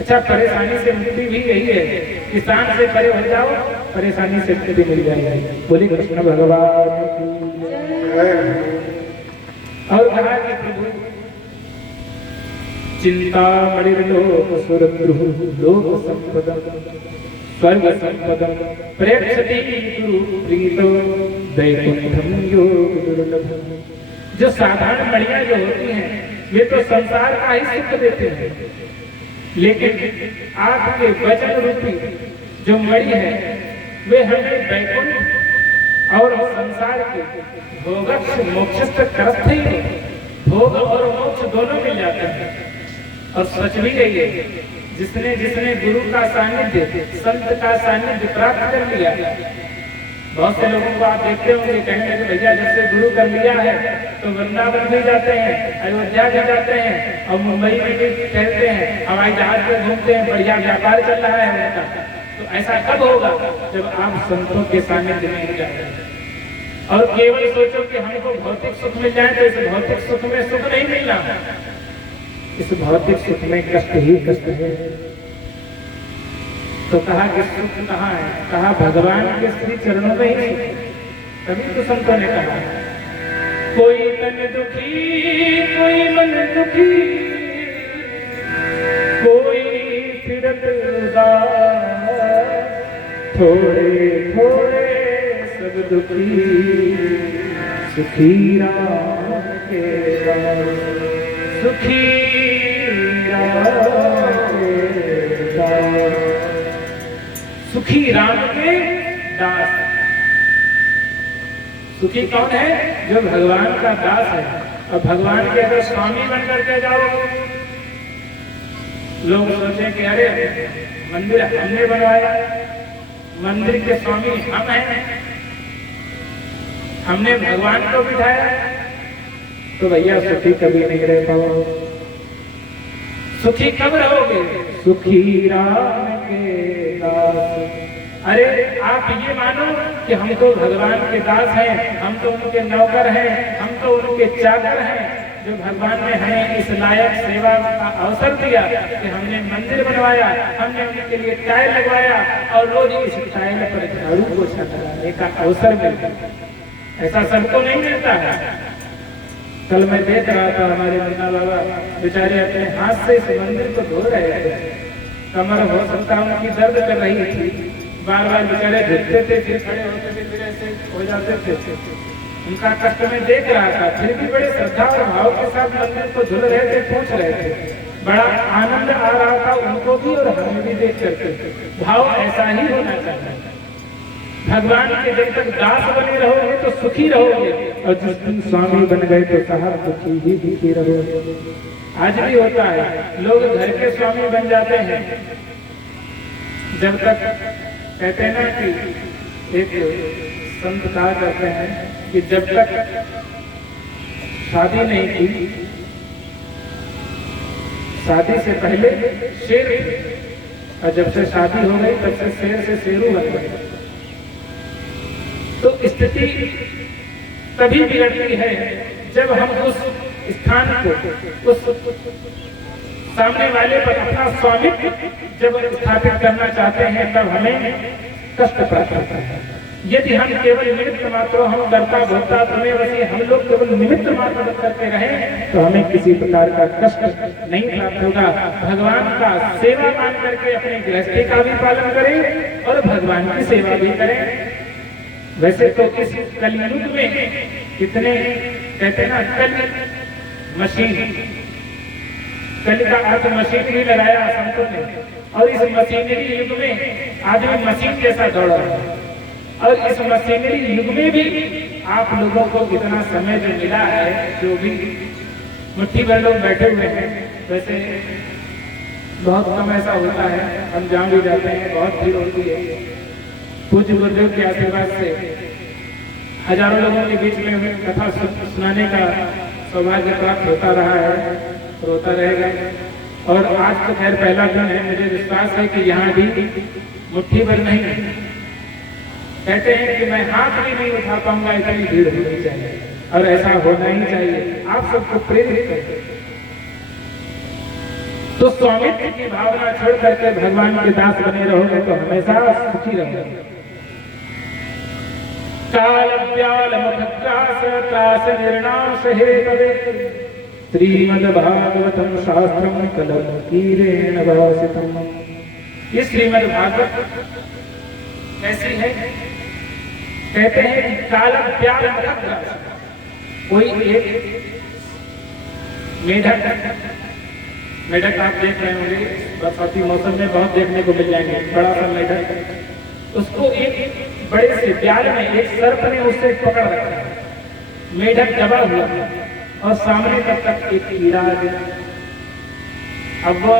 अच्छा, परेशानी से मुक्ति भी यही है किसान से परे हो जाओ, परेशानी से मुक्ति मिल जाएगी। बोले कृष्ण भगवान की जय। और कहा कि प्रभु चिंता मणिर्लोक सुरद्रुः लोक संपदम् स्वर्ग संपदम् प्रेक्षति गुरु प्रीतो दैकुंठम योग दुर्लभम्। जो साधारण मणियां जो होती हैं वे तो संसार का ही सुख देते हैं, लेकिन आपके वचन रूपी जो मणि है वे हमें वैकुंठ और संसार के भोगक्ष मोक्ष तक करते ही भोग और मोक्ष दोनों मिल जाते हैं। और सच भी यही है, जिसने जिसने गुरु का सानिध्य संत का सानिध्य प्राप्त कर लिया, बहुत से लोगों को आप देखते होंगे कहेंगे कि भैया जब से गुरु कर लिया है तो वृंदावन भी जाते हैं, अयोध्या भी जाते हैं और मुंबई में भी ठहरते हैं, हवाई जहाज पे घूमते हैं, बढ़िया व्यापार चल रहा है उनका। तो ऐसा कब होगा जब आप संतों के सानिध्य में जाएंगे। और केवल सोचो कि हमको भौतिक सुख मिल जाए, तो इस भौतिक सुख में सुख नहीं मिलना, इस भौतिक सुख में कष्ट ही कष्ट है। तो कहा कि सुख कहाँ है? कहा भगवान के श्री चरणों में ही। तभी तो संतों ने कहा कोई तन दुखी कोई मन दुखी कोई फिरत उदास थोड़े थोड़े सब दुखी सुखी राम के दास सुखी सुखी राम के दास। सुखी कौन है? जो भगवान का दास है। और भगवान के अगर स्वामी बन करके जाओ, लोग सोचे कि अरे मंदिर हमने बनवाया, मंदिर के स्वामी हम हैं, हमने भगवान को बिठाया, तो भैया सुखी कभी नहीं रह पाओ। सुखी कब रहोगे? सुखी राम के दास। अरे आप ये मानो कि हम तो भगवान के दास हैं, हम तो उनके नौकर हैं, हम तो उनके चाकर हैं, जो भगवान ने हमें इस लायक सेवा का अवसर दिया कि हमने मंदिर बनवाया, हमने उनके लिए टाइल लगवाया और रोज इस टाइल पर झाड़ू पोछा कराने का अवसर मिलता। ऐसा सबको नहीं मिलता है। कल मैं देख रहा था हमारे मुन्ना बाबा बेचारे अपने हाथ से इस मंदिर को धो रहे थे, कमर हो सकता उनकी दर्द कर रही थी, बार बार बेचारे झुकते थे, फिर खड़े होते थे, फिर ऐसे हो जाते थे। उनका कष्ट मैं देख रहा था, फिर भी बड़े श्रद्धा और भाव के साथ मंदिर को धुल रहे थे, पूछ रहे थे। बड़ा आनंद आ रहा था उनको भी और हमें भी देख करके। भाव ऐसा ही होना चाहिए। भगवान के जब तक दास बने रहोगे तो सुखी रहोगे, और जिस दिन स्वामी बन गए तो साहब दुखी ही दुखी रहोगे। आज भी होता है, लोग घर के स्वामी बन जाते हैं, जब तक कहते हैं ना कि एक संत कहा करते हैं कि जब तक शादी नहीं की, शादी से पहले शेर, और जब से शादी हो गई तब से शेर से शेरू बन गए। तो स्थिति तभी बिगड़ती है जब हम उस स्थान को, उस सामने वाले पर अपना स्वामित्व जब स्थापित करना चाहते हैं, तब हमें कष्ट प्राप्त होता है। यदि हम केवल निमित्त मात्र, हम कर्ता भोक्ता तुम्हें वसी, हम लोग केवल निमित्त मात्र करते रहें तो हमें किसी प्रकार का कष्ट नहीं प्राप्त होगा। भगवान का सेवा मान करके अपने गृहस्थी का भी पालन करें और भगवान की सेवा भी करें। वैसे तो इस कलयुग में कितने कहते हैं ना, कल मशीन, कल का अर्थ मशीन भी लगाया संतों ने, और इस मशीनरी युग में आदमी मशीन जैसा दौड़ रहा है। और इस मशीनरी युग में भी आप लोगों को इतना समय जो मिला है, जो भी मुट्ठी भर लोग बैठे हुए हैं, वैसे बहुत कम ऐसा होता है, हम जहाँ भी जाते हैं बहुत भीड़ होती है। पूज्य गुरुदेव के आशीर्वाद से हजारों लोगों के बीच में कथा सुनाने का सौभाग्य प्राप्त होता रहा है और होता रहेगा। और आज तो खैर पहला दिन है, मुझे विश्वास है कि यहाँ भी मुट्ठी भर नहीं, कहते हैं कि मैं हाथ भी नहीं उठा पाऊंगा, इतनी भीड़ होनी चाहिए और ऐसा होना ही चाहिए। आप सबको प्रेरित करते तो स्वामित्व की भावना छोड़ करके भगवान के दास बने रहोगे तो हमेशा सुखी रहोगे। काल व्याल मुखग्रास त्रास निर्णाम हेतवे श्रीमद्भागवतम शास्त्रम कलकीरेण वासितम। ये श्रीमद्भागवत कैसी है? कहते हैं कि काल व्याल मुखग्रास, कोई एक मेढक आप देख रहे होंगे, बरसाती मौसम में बहुत देखने को मिल जाएंगे, बड़ा सा मेढक, उसको एक बड़े से जाल में एक सर्प ने उससे पकड़ रखा है। मेढक दबा हुआ और सामने तक एक कीड़ा आ गया। अब वो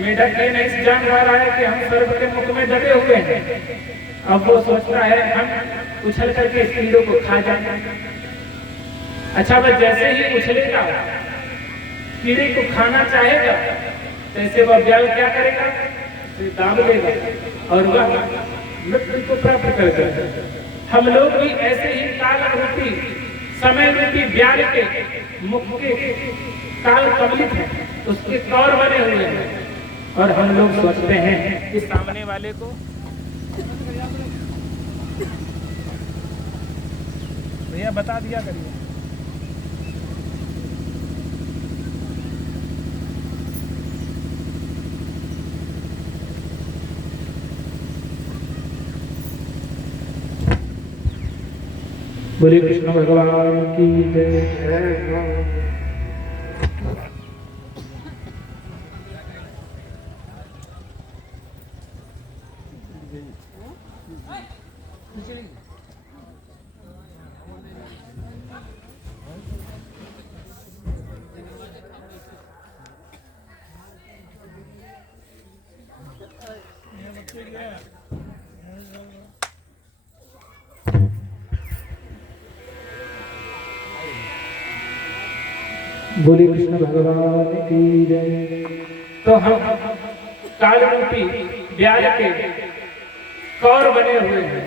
मेढक ये नहीं जान पा रहा है कि हम सर्प के मुख में दबे हुए हैं। अब वो सोचता है हम उछल करके इस कीड़े को खा जाए। अच्छा, वह जैसे ही उछलेगा, कीड़े को खाना चाहेगा, तैसे वह व्याल क्या करेगा? दाब लेगा और वह मृत्यु को प्राप्त कर देगा। हम लोग भी ऐसे ही काल रूपी समय रूपी व्याल के मुख के काल कमलित है, उसके कौर बने हुए हैं और हम लोग सोचते हैं कि सामने वाले को भैया बता दिया करिए। बोले कृष्ण भगवान की जय। बोले कृष्ण भगवान की जय। तो हम काल रूपी व्याल के कौर बने हुए हैं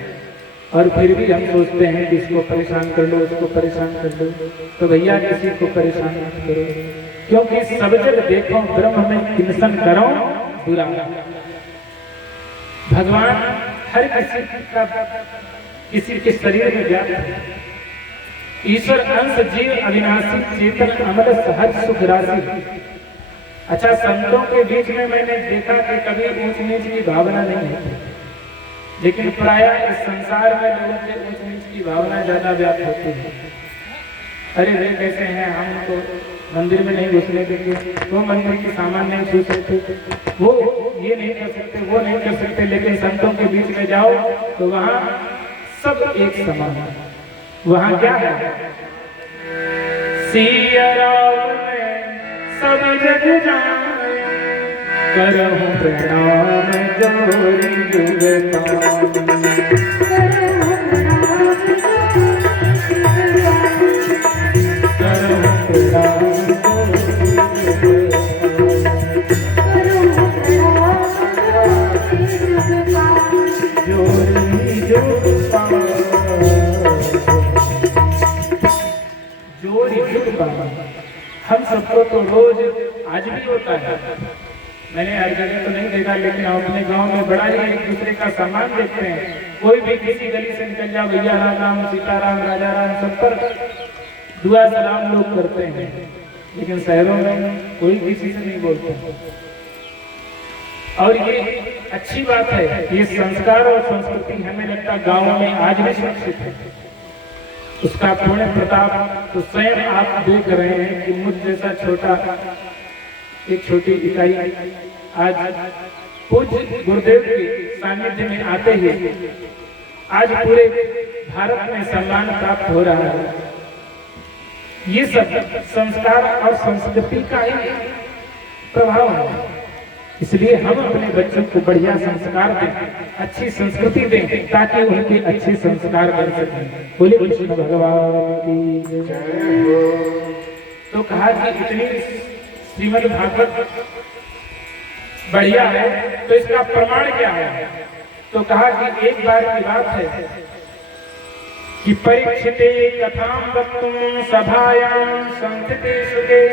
और फिर भी हम सोचते हैं कि इसको परेशान कर लो, उसको परेशान कर लो। तो भैया किसी को परेशान मत करो, क्योंकि सब जग देखो ब्रह्म में किंसन करो बुरा। भगवान हर किसी के शरीर में व्याप्त है। ईश्वर अंश जीव अविनाशी चेतन अमर सहज सुख राशि। अच्छा, संतों के बीच में मैंने देखा कि कभी ऊंच नीच की भावना नहीं है, लेकिन प्रायः इस संसार में लोगों के ऊंच नीच की भावना ज्यादा व्याप्त होती है। अरे वे कैसे हैं, हम उनको मंदिर में नहीं घुसने देंगे, वो मंदिर की सामान नहीं छू सकते, वो ये नहीं कर सकते, वो नहीं कर सकते, लेकिन संतों के बीच में जाओ तो वहाँ सब एक समान है। वहाँ क्या है? सिया राम में सब जग जाए, करहूं प्रणाम जोरी जुगतान। हम सबको तो रोज आज भी होता है, मैंने हर जगह तो नहीं देखा, लेकिन हम अपने गांव में बड़ा ही एक दूसरे का सम्मान देखते हैं। कोई भी किसी गली से निकल जाओ, भैया राम राम, सीताराम, राजा राम, सब पर दुआ सलाम लोग करते हैं, लेकिन शहरों में कोई किसी से नहीं बोलता। और ये अच्छी बात है, ये संस्कार और संस्कृति हमें लगता गाँव में आज भी सुरक्षित है। उसका पुण्य प्रताप तो स्वयं आप देख रहे हैं कि मुझ जैसा छोटा एक छोटी इकाई आज पूज्य गुरुदेव के सानिध्य में आते ही आज पूरे भारत में सम्मान प्राप्त हो रहा है। ये सब संस्कार और संस्कृति का ही प्रभाव है। इसलिए हम अपने बच्चों को बढ़िया संस्कार दें, अच्छी संस्कृति दें, ताकि उनके अच्छे संस्कार बन सकें। बोले कृष्ण भगवान की जय। तो कहा कि इतनी श्रीमद् भागवत बढ़िया है, तो इसका प्रमाण क्या है? तो कहा कि एक बार की बात है कि परीक्षिते कथां वक्तुं सभायां संस्थिते सुखे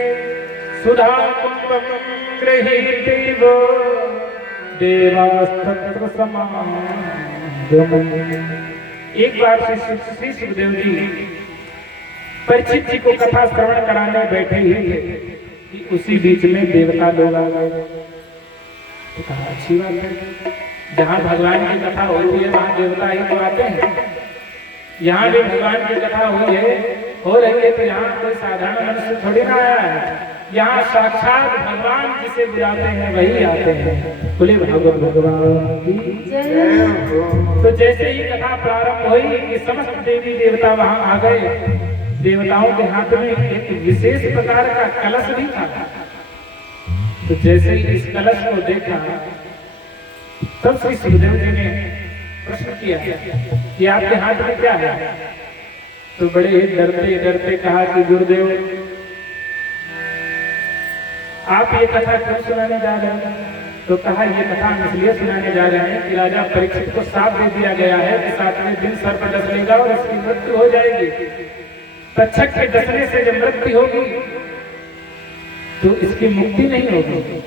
सुधा कुंभम् गृहीति वो देवास्तत्र समागमम्। एक बार श्री सुखदेव जी परीक्षित जी को कथा श्रवण कराने बैठे ही थे कि उसी बीच में देवता लोग आ गए। तो कहा अच्छी बात है, जहाँ भगवान की कथा होती है वहाँ देवता ही तो आते हैं। यहाँ भी भगवान की कथा हुई है, हो रही है, तो यहाँ कोई साधारण मनुष्य थोड़ी ना आया है। यहाँ साक्षात भगवान जिसे बुलाते हैं वही आते हैं। बोले भगवान भगवान की जय। तो जैसे ही कथा प्रारंभ हुई कि समस्त देवी देवता वहाँ आ गए। देवताओं के हाथ में एक विशेष प्रकार का कलश भी था। तो जैसे ही इस कलश को देखा तब श्री सुखदेव जी ने प्रश्न किया कि आपके हाथ में क्या है। तो बड़े ही डरते डरते कहा कि गुरुदेव आप ये कथा क्यों सुनाने जा रहे हैं। तो कहा ये कथा हम इसलिए सुनाने जा रहे हैं कि राजा परीक्षित को साथ दे दिया गया है कि 7वें दिन सर्प डस लेगा और इसकी मृत्यु हो जाएगी। तक्षक के डसने से जब मृत्यु होगी तो इसकी मुक्ति नहीं होगी।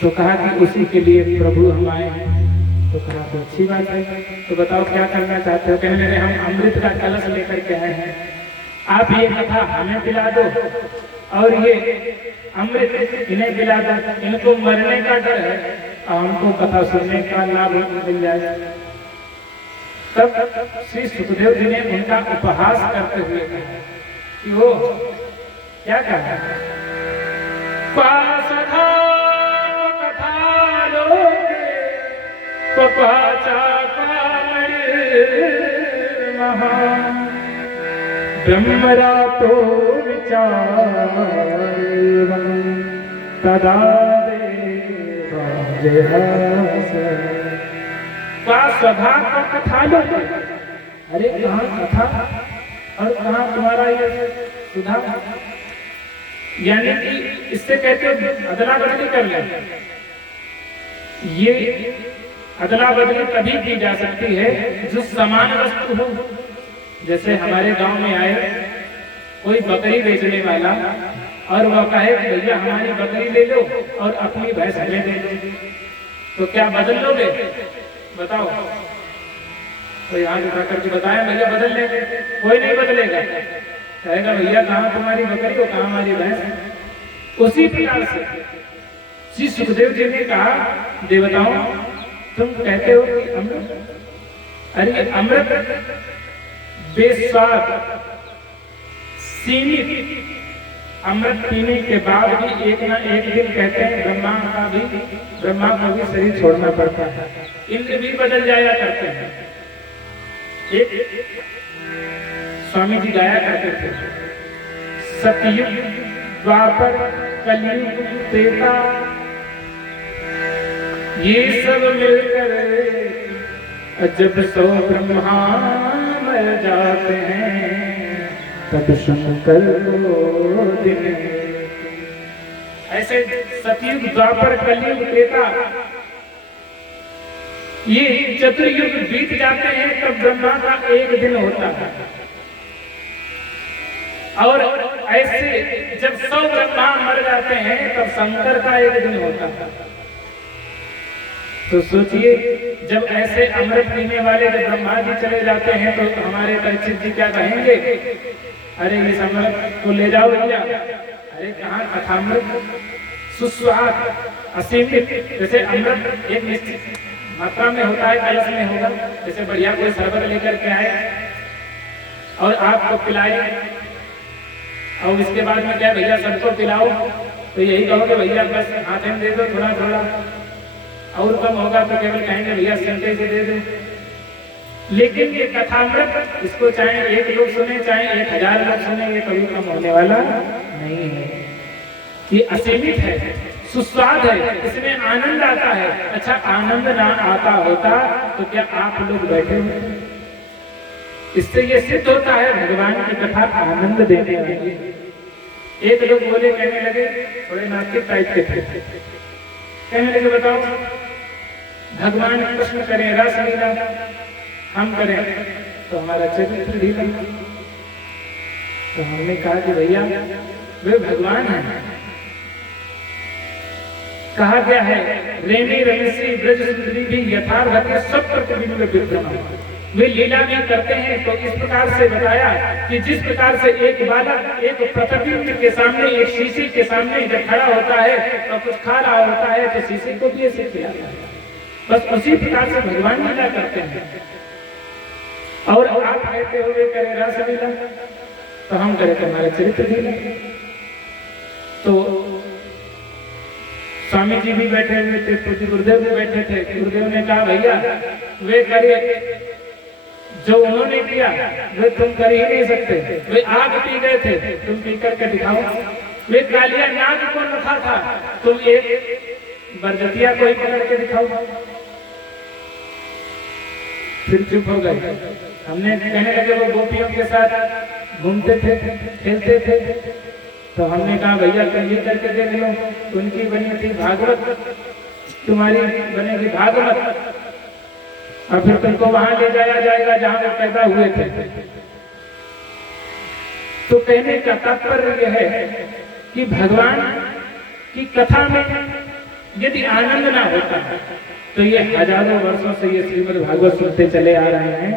तो कहा कि उसी के लिए प्रभु हम आए हैं। तो कहा तो अच्छी बात है, तो बताओ क्या करना चाहते हो। कहने लगे हम अमृत का कलश लेकर के आए हैं, आप ये कथा हमें पिला दो और ये अमृत इन्हें पिला दो। इनको मरने का डर है और हमको कथा सुनने का लाभ मिल जाएगा। तब श्री सुखदेव जी ने उनका उपहास करते हुए कहा कि वो क्या कहा, कथा लोगे पपाचा ब्रह्मरा तो विचार तदा सभा का कथा लो। अरे कहाँ कथा और कहाँ तुम्हारा ये सुधा। यानी कि इससे कहते हो अदला बदली कर ले। ये अदला बदली तभी की जा सकती है जो समान वस्तु हो। जैसे हमारे गांव में आए कोई बकरी बेचने वाला और वह कहे भैया हमारी बकरी ले लो और अपनी भैंस हमें दे दो, तो क्या बदल लोगे बताओ। तो यहाँ दिखा करके बताया भैया बदल लेंगे, कोई नहीं बदलेगा। कहेगा भैया कहाँ तुम्हारी बकरी हो, कहाँ हमारी भैंस। उसी प्रकार से श्री सुखदेव जी ने कहा देवताओं तुम कहते हो कि अमृत, अरे अमृत बेस्वाद सीमित अमृत पीने के बाद भी एक ना एक दिन कहते हैं ब्रह्मा को भी शरीर छोड़ना पड़ता है। इंद्र भी बदल जाया करते हैं। एक स्वामी जी गाया करते थे, सतयुग द्वापर कलयुग त्रेता ये सब मिलकर जब सौ ब्रह्मा मर जाते हैं तब शंकर को दिन। ऐसे सतयुग द्वापर कलयुग त्रेता ये चतुर्युग बीत जाते हैं तब ब्रह्मा का एक दिन होता है। और ऐसे जब 100 ब्रह्मा मर जाते हैं तब शंकर का एक दिन होता है। तो सोचिए जब ऐसे अमृत पीने वाले जब ब्रह्मा जी चले जाते हैं तो हमारे परीक्षित जी क्या कहेंगे, अरे इस अमृत को ले जाओ भैया। अरे कहाँ कथामृत सुस्वाद असीमित, जैसे अमृत एक निश्चित मात्रा में होता है, कलश में होगा। जैसे बढ़िया कोई शरबत लेकर के आए और आपको पिलाए और इसके बाद में क्या भैया सबको पिलाओ, तो यही कहोगे भैया बस हाथ में दे दो थोड़ा थोड़ा, और कम होगा तो केवल कहेंगे भैया सीधे से दे दो। लेकिन ये कथामृत इसको चाहे एक लोग सुने चाहे 1000 लोग सुने, ये कभी कम होने वाला नहीं है। ये असीमित है, सुस्वाद है, इसमें आनंद आता है। अच्छा आनंद ना आता होता तो क्या आप लोग बैठे होते? इससे ये सिद्ध होता है भगवान की कथा आनंद देने वाली। एक लोग बोले कहने लगे, थोड़े नास्तिक टाइप के थे, कहने लगे बताओ भगवान कृष्ण करें रस लीला, हम करें तो हमारा चरित्र ढीला। तो हमने कहा कि भैया वे भगवान हैं, कहा गया है रेमी रमेशी ब्रज सुंदरी भी यथार्थ सब प्रतिबिंब विद्यमान। वे लीला में करते हैं तो इस प्रकार से बताया कि जिस प्रकार से एक बालक एक प्रतिबिंब के सामने, एक शीशे के सामने जब खड़ा होता है और कुछ खा रहा होता है तो शीशे को भी ऐसे खिलाता है, बस उसी प्रकार से भगवान लीला करते हैं। और आप कहते हुए करें रस लीला, तो हम करें तुम्हारे चरित्र लीला। तो स्वामी जी भी बैठे हुए थे, पूज्य गुरुदेव भी बैठे थे। गुरुदेव ने कहा भैया वे करे जो उन्होंने किया वे तुम कर ही नहीं सकते। वे आग पी गए थे, तुम पी करके दिखाओ। वे कालिया नाग को रखा था, तुम एक बरजतिया को ही पकड़ के दिखाओ। फिर चुप हो गए। हमने कहने लगे वो गोपियों के साथ घूमते थे, खेलते थे, तो हमने कहा भैया तुम ये करके देख लो, उनकी बनी थी भागवत, तुम्हारी बनेगी भागवत, और फिर तुमको वहां ले जाया जाएगा जहां वो पैदा हुए थे। तो कहने का तात्पर्य यह है कि भगवान की कथा में यदि आनंद ना होता तो ये हजारों वर्षों से ये श्रीमद् भागवत सुनते चले आ रहे हैं,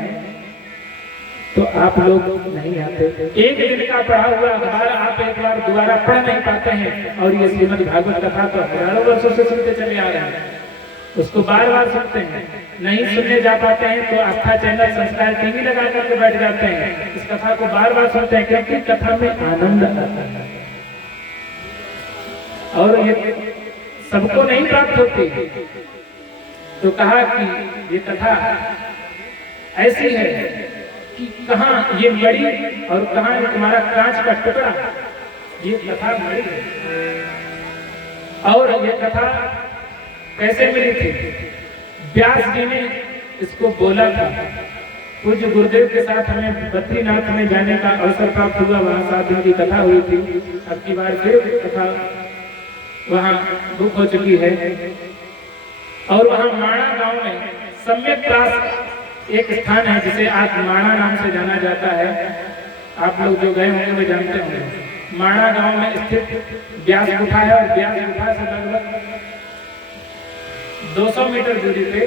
तो आप लोग नहीं आते। एक दिन का पढ़ा हुआ अखबार आप एक बार दोबारा पढ़ नहीं पाते हैं, और ये श्रीमद् भागवत कथा तो हजारों वर्षों से सुनते चले आ रहे हैं, उसको बार बार सुनते हैं। नहीं सुनने जा पाते हैं तो आस्था चैनल संस्कार टीवी लगा करके बैठ जाते हैं, इस कथा को बार बार सुनते हैं, क्योंकि कथा में आनंद आता है और ये सबको नहीं प्राप्त होती। तो कहा कि ये कथा ऐसी है कि कहाँ ये मड़ी और कहाँ ये तुम्हारा कांच का टुकड़ा, ये कथा मड़ी है। और ये कथा कैसे मिली थी? व्यास जी ने इसको बोला था। पूज्य गुरुदेव के साथ हमें बद्रीनाथ में जाने का अवसर प्राप्त हुआ, वहां 7 दिन की कथा हुई थी। अब की बार फिर कथा वहां बुक हो चुकी है, और वहां माणा गांव में सम्यक प्रास एक स्थान है जिसे आज माणा नाम से जाना जाता है। आप लोग जो गए होंगे वे जानते होंगे। माणा गांव में स्थित व्यास गुफा है, और व्यास गुफा से लगभग 200 मीटर दूरी पे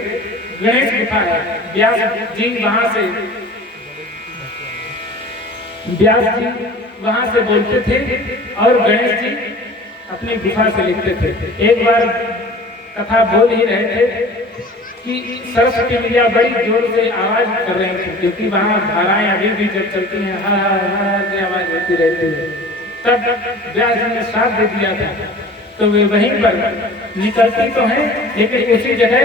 गणेश गुफा है। व्यास जी वहां से बोलते थे और गणेश जी अपनी गुफा से लिखते थे। एक बार कथा बोल ही रहे थे कि सरस्वती मैया बड़ी जोर से आवाज कर रही थी, क्योंकि वहां धाराएं अभी भी जब चलती हैं हा हा हा की आवाज होती रहती है। तब व्यास जी ने साथ दे दिया था, तो वे वहीं पर निकलती तो हैं, लेकिन उसी जगह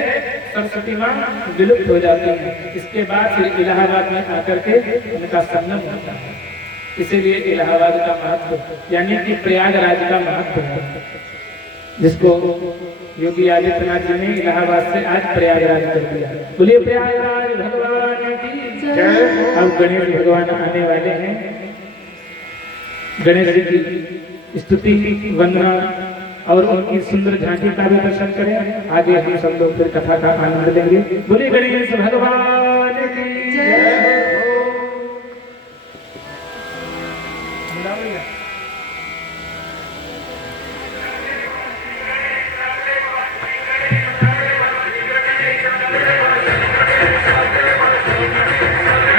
सरस्वती माँ विलुप्त हो जाती है। इसके बाद फिर इलाहाबाद में आकर के उनका संगम होता है। इसीलिए इलाहाबाद का महत्व, यानी कि प्रयागराज का महत्व है, जिसको योगी आदित्यनाथ जी ने इलाहाबाद से आज प्रयागराज कर दिया। बोलिए प्रयागराज भगवान की जय। अब गणेश भगवान आने वाले हैं। गणेश जी की स्तुति, वंदना और उनकी सुंदर झांकी का भी दर्शन करें। आगे हम सब लोग फिर कथा का आनंद लेंगे। बोलिए गणेश भगवान की जय।